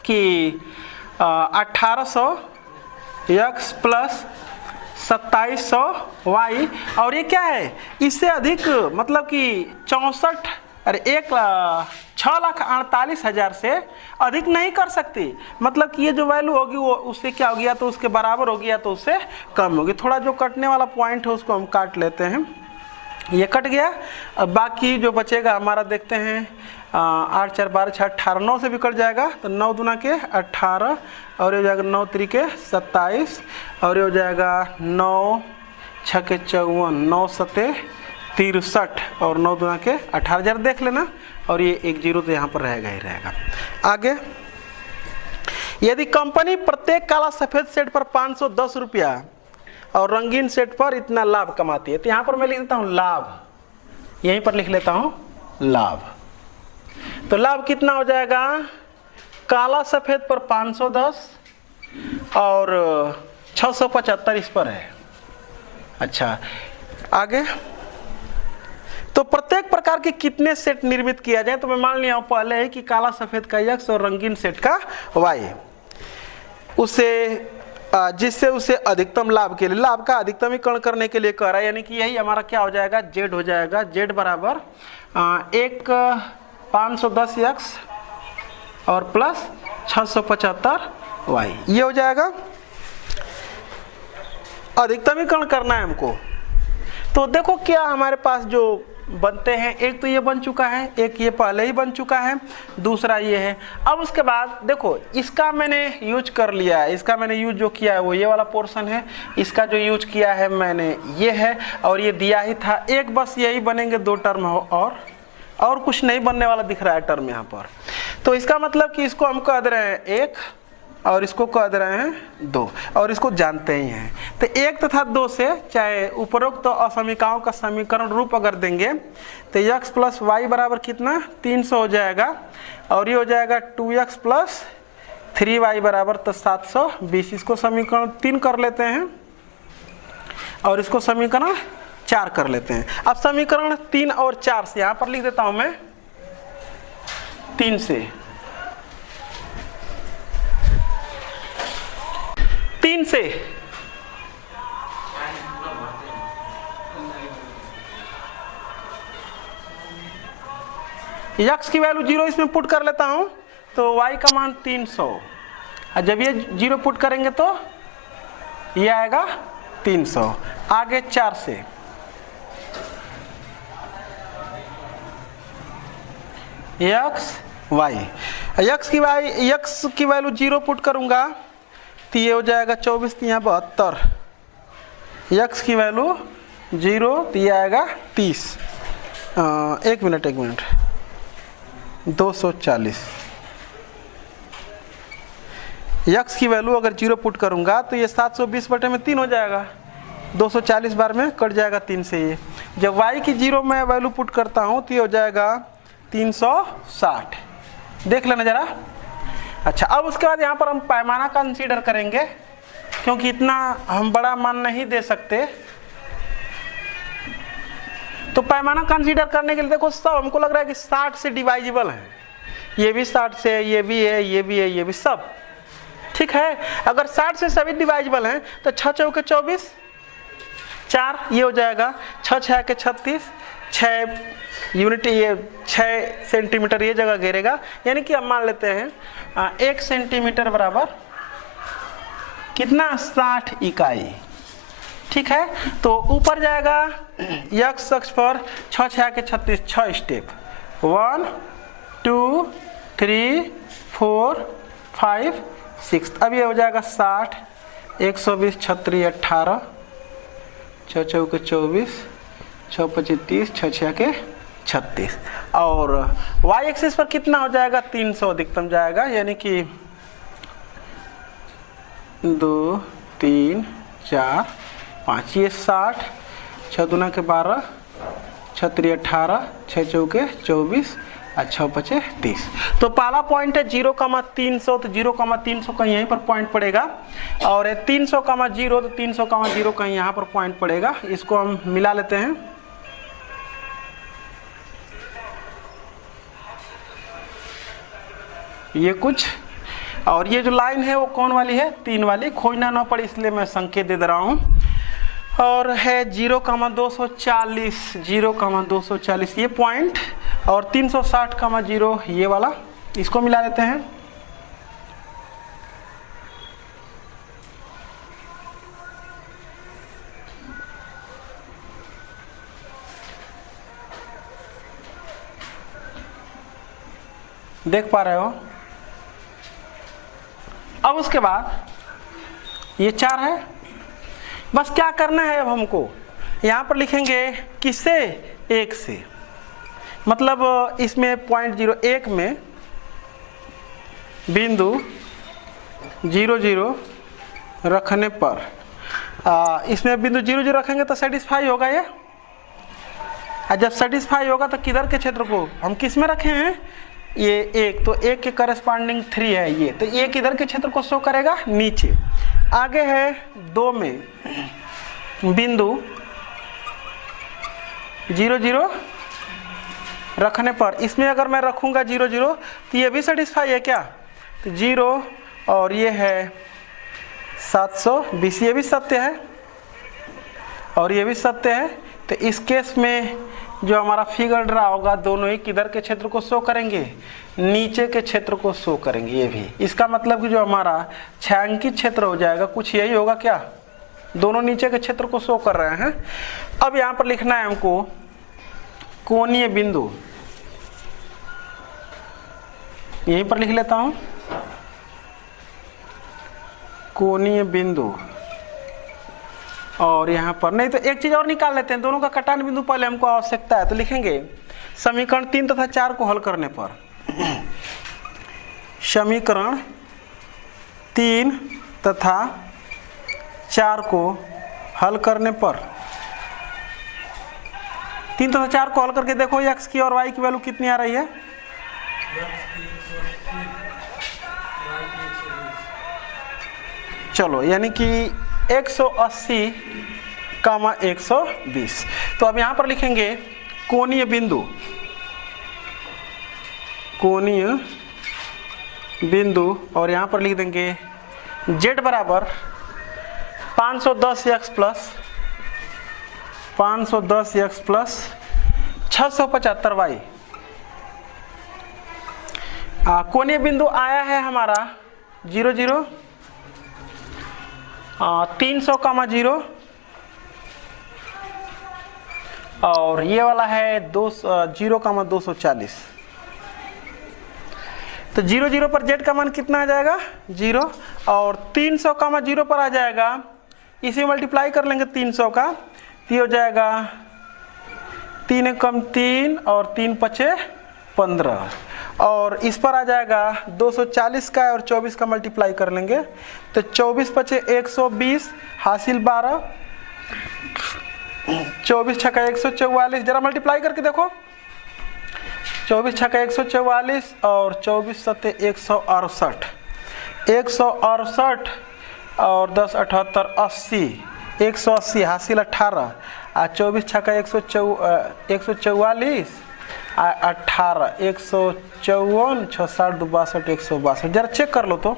कि 1800x प्लस 2700y, और ये क्या है इससे अधिक, मतलब कि 6,48,000 से अधिक नहीं कर सकती, मतलब कि ये जो वैल्यू होगी वो उससे क्या होगी, या तो उसके बराबर होगी या तो उससे कम होगी। थोड़ा जो कटने वाला पॉइंट है उसको हम काट लेते हैं, ये कट गया। अब बाकी जो बचेगा हमारा देखते हैं, 8 4 12 6 18, 9 से भी कट जाएगा, तो 9 दूना के 18, और ये हो जाएगा 9 3 के 27, और ये हो जाएगा 9 6 के 54, 9 7 63, और 9 दूना के 18,000 देख लेना, और ये एक जीरो तो यहाँ पर रहेगा ही रहेगा। आगे, यदि कंपनी प्रत्येक काला सफेद सेट पर 510 रुपया और रंगीन सेट पर इतना लाभ कमाती है, तो यहाँ पर मैं लिख देता हूँ लाभ, यहीं पर लिख लेता हूँ लाभ। तो लाभ कितना हो जाएगा, काला सफेद पर 510 और 675 इस पर है। अच्छा, आगे, तो प्रत्येक प्रकार के कितने सेट निर्मित किया जाए, तो मैं मान लिया हूं पहले है कि काला सफेद का x और रंगीन सेट का y, उसे जिससे उसे अधिकतम लाभ के लिए, लाभ का अधिकतमीकरण करने के लिए कह रहा है, यानी कि यही हमारा क्या हो जाएगा z हो जाएगा, z बराबर एक 510x और प्लस 675y, ये हो जाएगा। अधिकतमीकरण करना है हमको, तो देखो क्या हमारे पास जो बनते हैं, एक तो ये बन चुका है, एक ये पहले ही बन चुका है, दूसरा ये है। अब उसके बाद देखो इसका मैंने यूज कर लिया है, इसका मैंने यूज जो किया है वो ये वाला पोर्शन है, इसका जो यूज किया है मैंने ये है, और ये दिया ही था। एक बस यही बनेंगे 2 टर्म और कुछ नहीं बनने वाला दिख रहा है टर्म यहाँ पर। तो इसका मतलब कि इसको हम कह दे रहे हैं 1 और इसको कह दे रहे हैं 2, और इसको जानते ही हैं। तो 1 तथा 2 से चाहे उपरोक्त तो असमीकाओं का समीकरण रूप अगर देंगे तो x प्लस वाई बराबर कितना 300 हो जाएगा, और ये हो जाएगा 2x प्लस 3y बराबर तो 720। इसको समीकरण 3 कर लेते हैं और इसको समीकरण 4 कर लेते हैं। अब समीकरण 3 और 4 से यहां पर लिख देता हूं मैं 3 से x की वैल्यू 0 इसमें पुट कर लेता हूं तो y का मान 300, और जब ये 0 पुट करेंगे तो ये आएगा 300। आगे 4 से x की वैल्यू 0 पुट करूंगा तो ये हो जाएगा 24 यहाँ 72। x की वैल्यू 0 तो ये आएगा 30। एक मिनट 240। x की वैल्यू अगर 0 पुट करूंगा तो ये 720 बटे में 3 हो जाएगा, 240 बार में कट जाएगा 3 से। ये जब y की 0 में वैल्यू पुट करता हूं तो ये हो जाएगा 360। देख लेना जरा। अच्छा, अब उसके बाद यहाँ पर हम पैमाना कंसीडर करेंगे, क्योंकि इतना हम बड़ा मान नहीं दे सकते। तो पैमाना कंसीडर करने के लिए देखो सब हमको लग रहा है कि 60 से डिवाइजिबल है, ये भी 60 से, ये भी है, ये भी है, ये भी सब ठीक है। अगर 60 से सभी डिवाइजिबल हैं तो 6 चौके 24, 4 ये हो जाएगा, 6 6 के 36, 6 यूनिट ये 6 सेंटीमीटर ये जगह घेरेगा, यानी कि हम मान लेते हैं 1 सेंटीमीटर बराबर कितना 60 इकाई। ठीक है, तो ऊपर जाएगा x अक्ष पर 6 6 के 36, 6 स्टेप, 1 2 3 4 5 6। अब ये हो जाएगा 60, 120 36 18, 6 चौके 24, 6 25 30, 6 6 के 36। और y एक्सिस पर कितना हो जाएगा 300 अधिकतम जाएगा, यानी कि 2 3 4 5, ये 60, 6 दूना के 12, 6 3 18, 6 चौके 24 और 6 5 30। तो पहला पॉइंट है 0,300, तो 0,300 कहीं यहीं पर पॉइंट पड़ेगा, और 300,0 तो 300,0 कहीं यहाँ पर पॉइंट पड़ेगा। इसको हम मिला लेते हैं। ये कुछ, और ये जो लाइन है वो कौन वाली है 3 वाली, खोजना ना पड़े इसलिए मैं संकेत दे रहा हूँ। और है 0,240, 0,240 ये पॉइंट, और 360,0 ये वाला, इसको मिला लेते हैं। देख पा रहे हो। अब उसके बाद ये 4 है, बस क्या करना है अब हमको, यहाँ पर लिखेंगे किससे 1 से, मतलब इसमें पॉइंट 01 में बिंदु 00 रखने पर इसमें बिंदु 00 रखेंगे तो सेटिस्फाई होगा ये। और जब सेटिस्फाई होगा तो किधर के क्षेत्र को हम किस में रखे हैं, ये 1, तो 1 के करस्पॉन्डिंग 3 है ये, तो ये किधर के क्षेत्र को शो करेगा नीचे। आगे है 2 में बिंदु 00 रखने पर, इसमें अगर मैं रखूंगा 00 तो ये भी सेटिस्फाई है क्या, तो 0 और ये है 720, ये भी सत्य है और ये भी सत्य है। तो इस केस में जो हमारा फिगर ड्रा होगा दोनों ही किधर के क्षेत्र को शो करेंगे, नीचे के क्षेत्र को शो करेंगे। ये भी इसका मतलब कि जो हमारा छायांकित क्षेत्र हो जाएगा कुछ यही होगा क्या, दोनों नीचे के क्षेत्र को शो कर रहे हैं। अब यहाँ पर लिखना है हमको कोणीय बिंदु, यहीं पर लिख लेता हूं, कोणीय बिंदु। और यहां पर नहीं तो एक चीज और निकाल लेते हैं, दोनों का कटान बिंदु पहले हमको आवश्यकता है, तो लिखेंगे समीकरण 3 तथा 4 को हल करने पर, समीकरण 3 तथा 4 को हल करने पर, 3 तथा 4 को हल करके देखो x की और y की वैल्यू कितनी आ रही है। चलो यानी कि 180 कामा 120। तो अब यहां पर लिखेंगे कोणीय बिंदु, कोणीय बिंदु, और यहां पर लिख देंगे z बराबर 510x plus 510x plus 675y। कोणीय बिंदु आया है हमारा 0 0, 300 कामा 0, और ये वाला है 0 कामा 240। तो 0 0 पर z का मान कितना आ जाएगा 0, और 300 कामा 0 पर आ जाएगा, इसे मल्टीप्लाई कर लेंगे 300 का, तो हो जाएगा 3 कम 3 और 3 पचे 15, और इस पर आ जाएगा 240 का और 24 का मल्टीप्लाई कर लेंगे, तो 24 पचे 120 हासिल 12, 24 छक्का 144, जरा मल्टीप्लाई करके देखो, 24 छक्का 144 और 24 सत्ते 168, 168 और 10 78 80, 180 हासिल 18, 24 छक्का 144 18, 154 6 60 62 162। जरा चेक कर लो, तो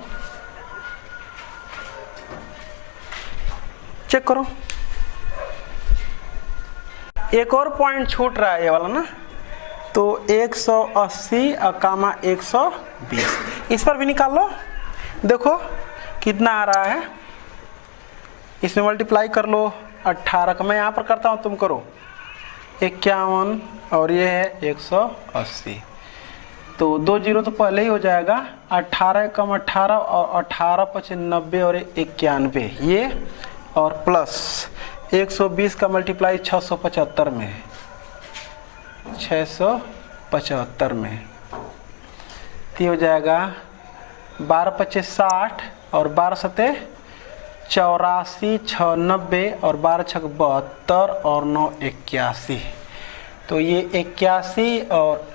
चेक करो, एक और पॉइंट छूट रहा है ये वाला ना, तो 180 कामा 120, इस पर भी निकाल लो, देखो कितना आ रहा है, इसमें मल्टीप्लाई कर लो 18 का, मैं यहाँ पर करता हूँ, तुम करो 51 और ये है 180, तो 2 0 तो पहले ही हो जाएगा, 18 कम 18 और 18 पचे 90 और 91 ये, और प्लस 120 का मल्टीप्लाई 675 में, 675 में, तो हो जाएगा 12 पचे 60 और 12 सते 84 6 90 और 12 छक 72 और 9 81, तो ये 81 और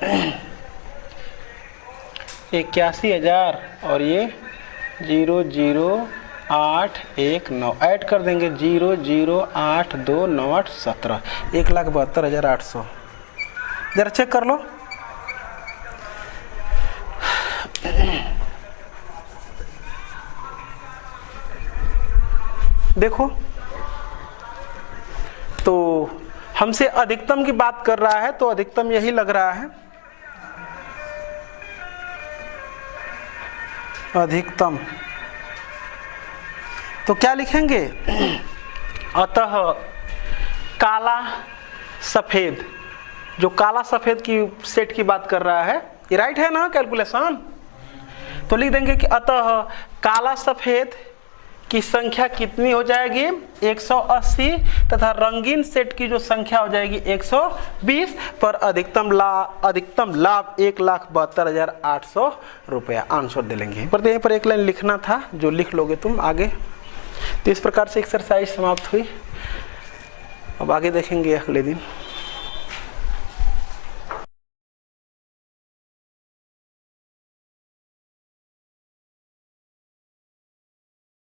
81,000 और ये 00819 ऐड कर देंगे, 0082917, 1,72,800। जरा चेक कर लो, देखो, तो हमसे अधिकतम की बात कर रहा है, तो अधिकतम यही लग रहा है, अधिकतम। तो क्या लिखेंगे, अतः काला सफेद, जो काला सफेद की सेट की बात कर रहा है, ये राइट है ना कैलकुलेशन, तो लिख देंगे कि अतः काला सफेद की संख्या कितनी हो जाएगी 180 तथा रंगीन सेट की जो संख्या हो जाएगी 120, पर अधिकतम लाभ 1,72,800 रुपया आंसर दे लेंगे। पर यहीं पर एक लाइन लिखना था, जो लिख लोगे तुम आगे। तो इस प्रकार से एक्सरसाइज समाप्त हुई, अब आगे देखेंगे अगले दिन।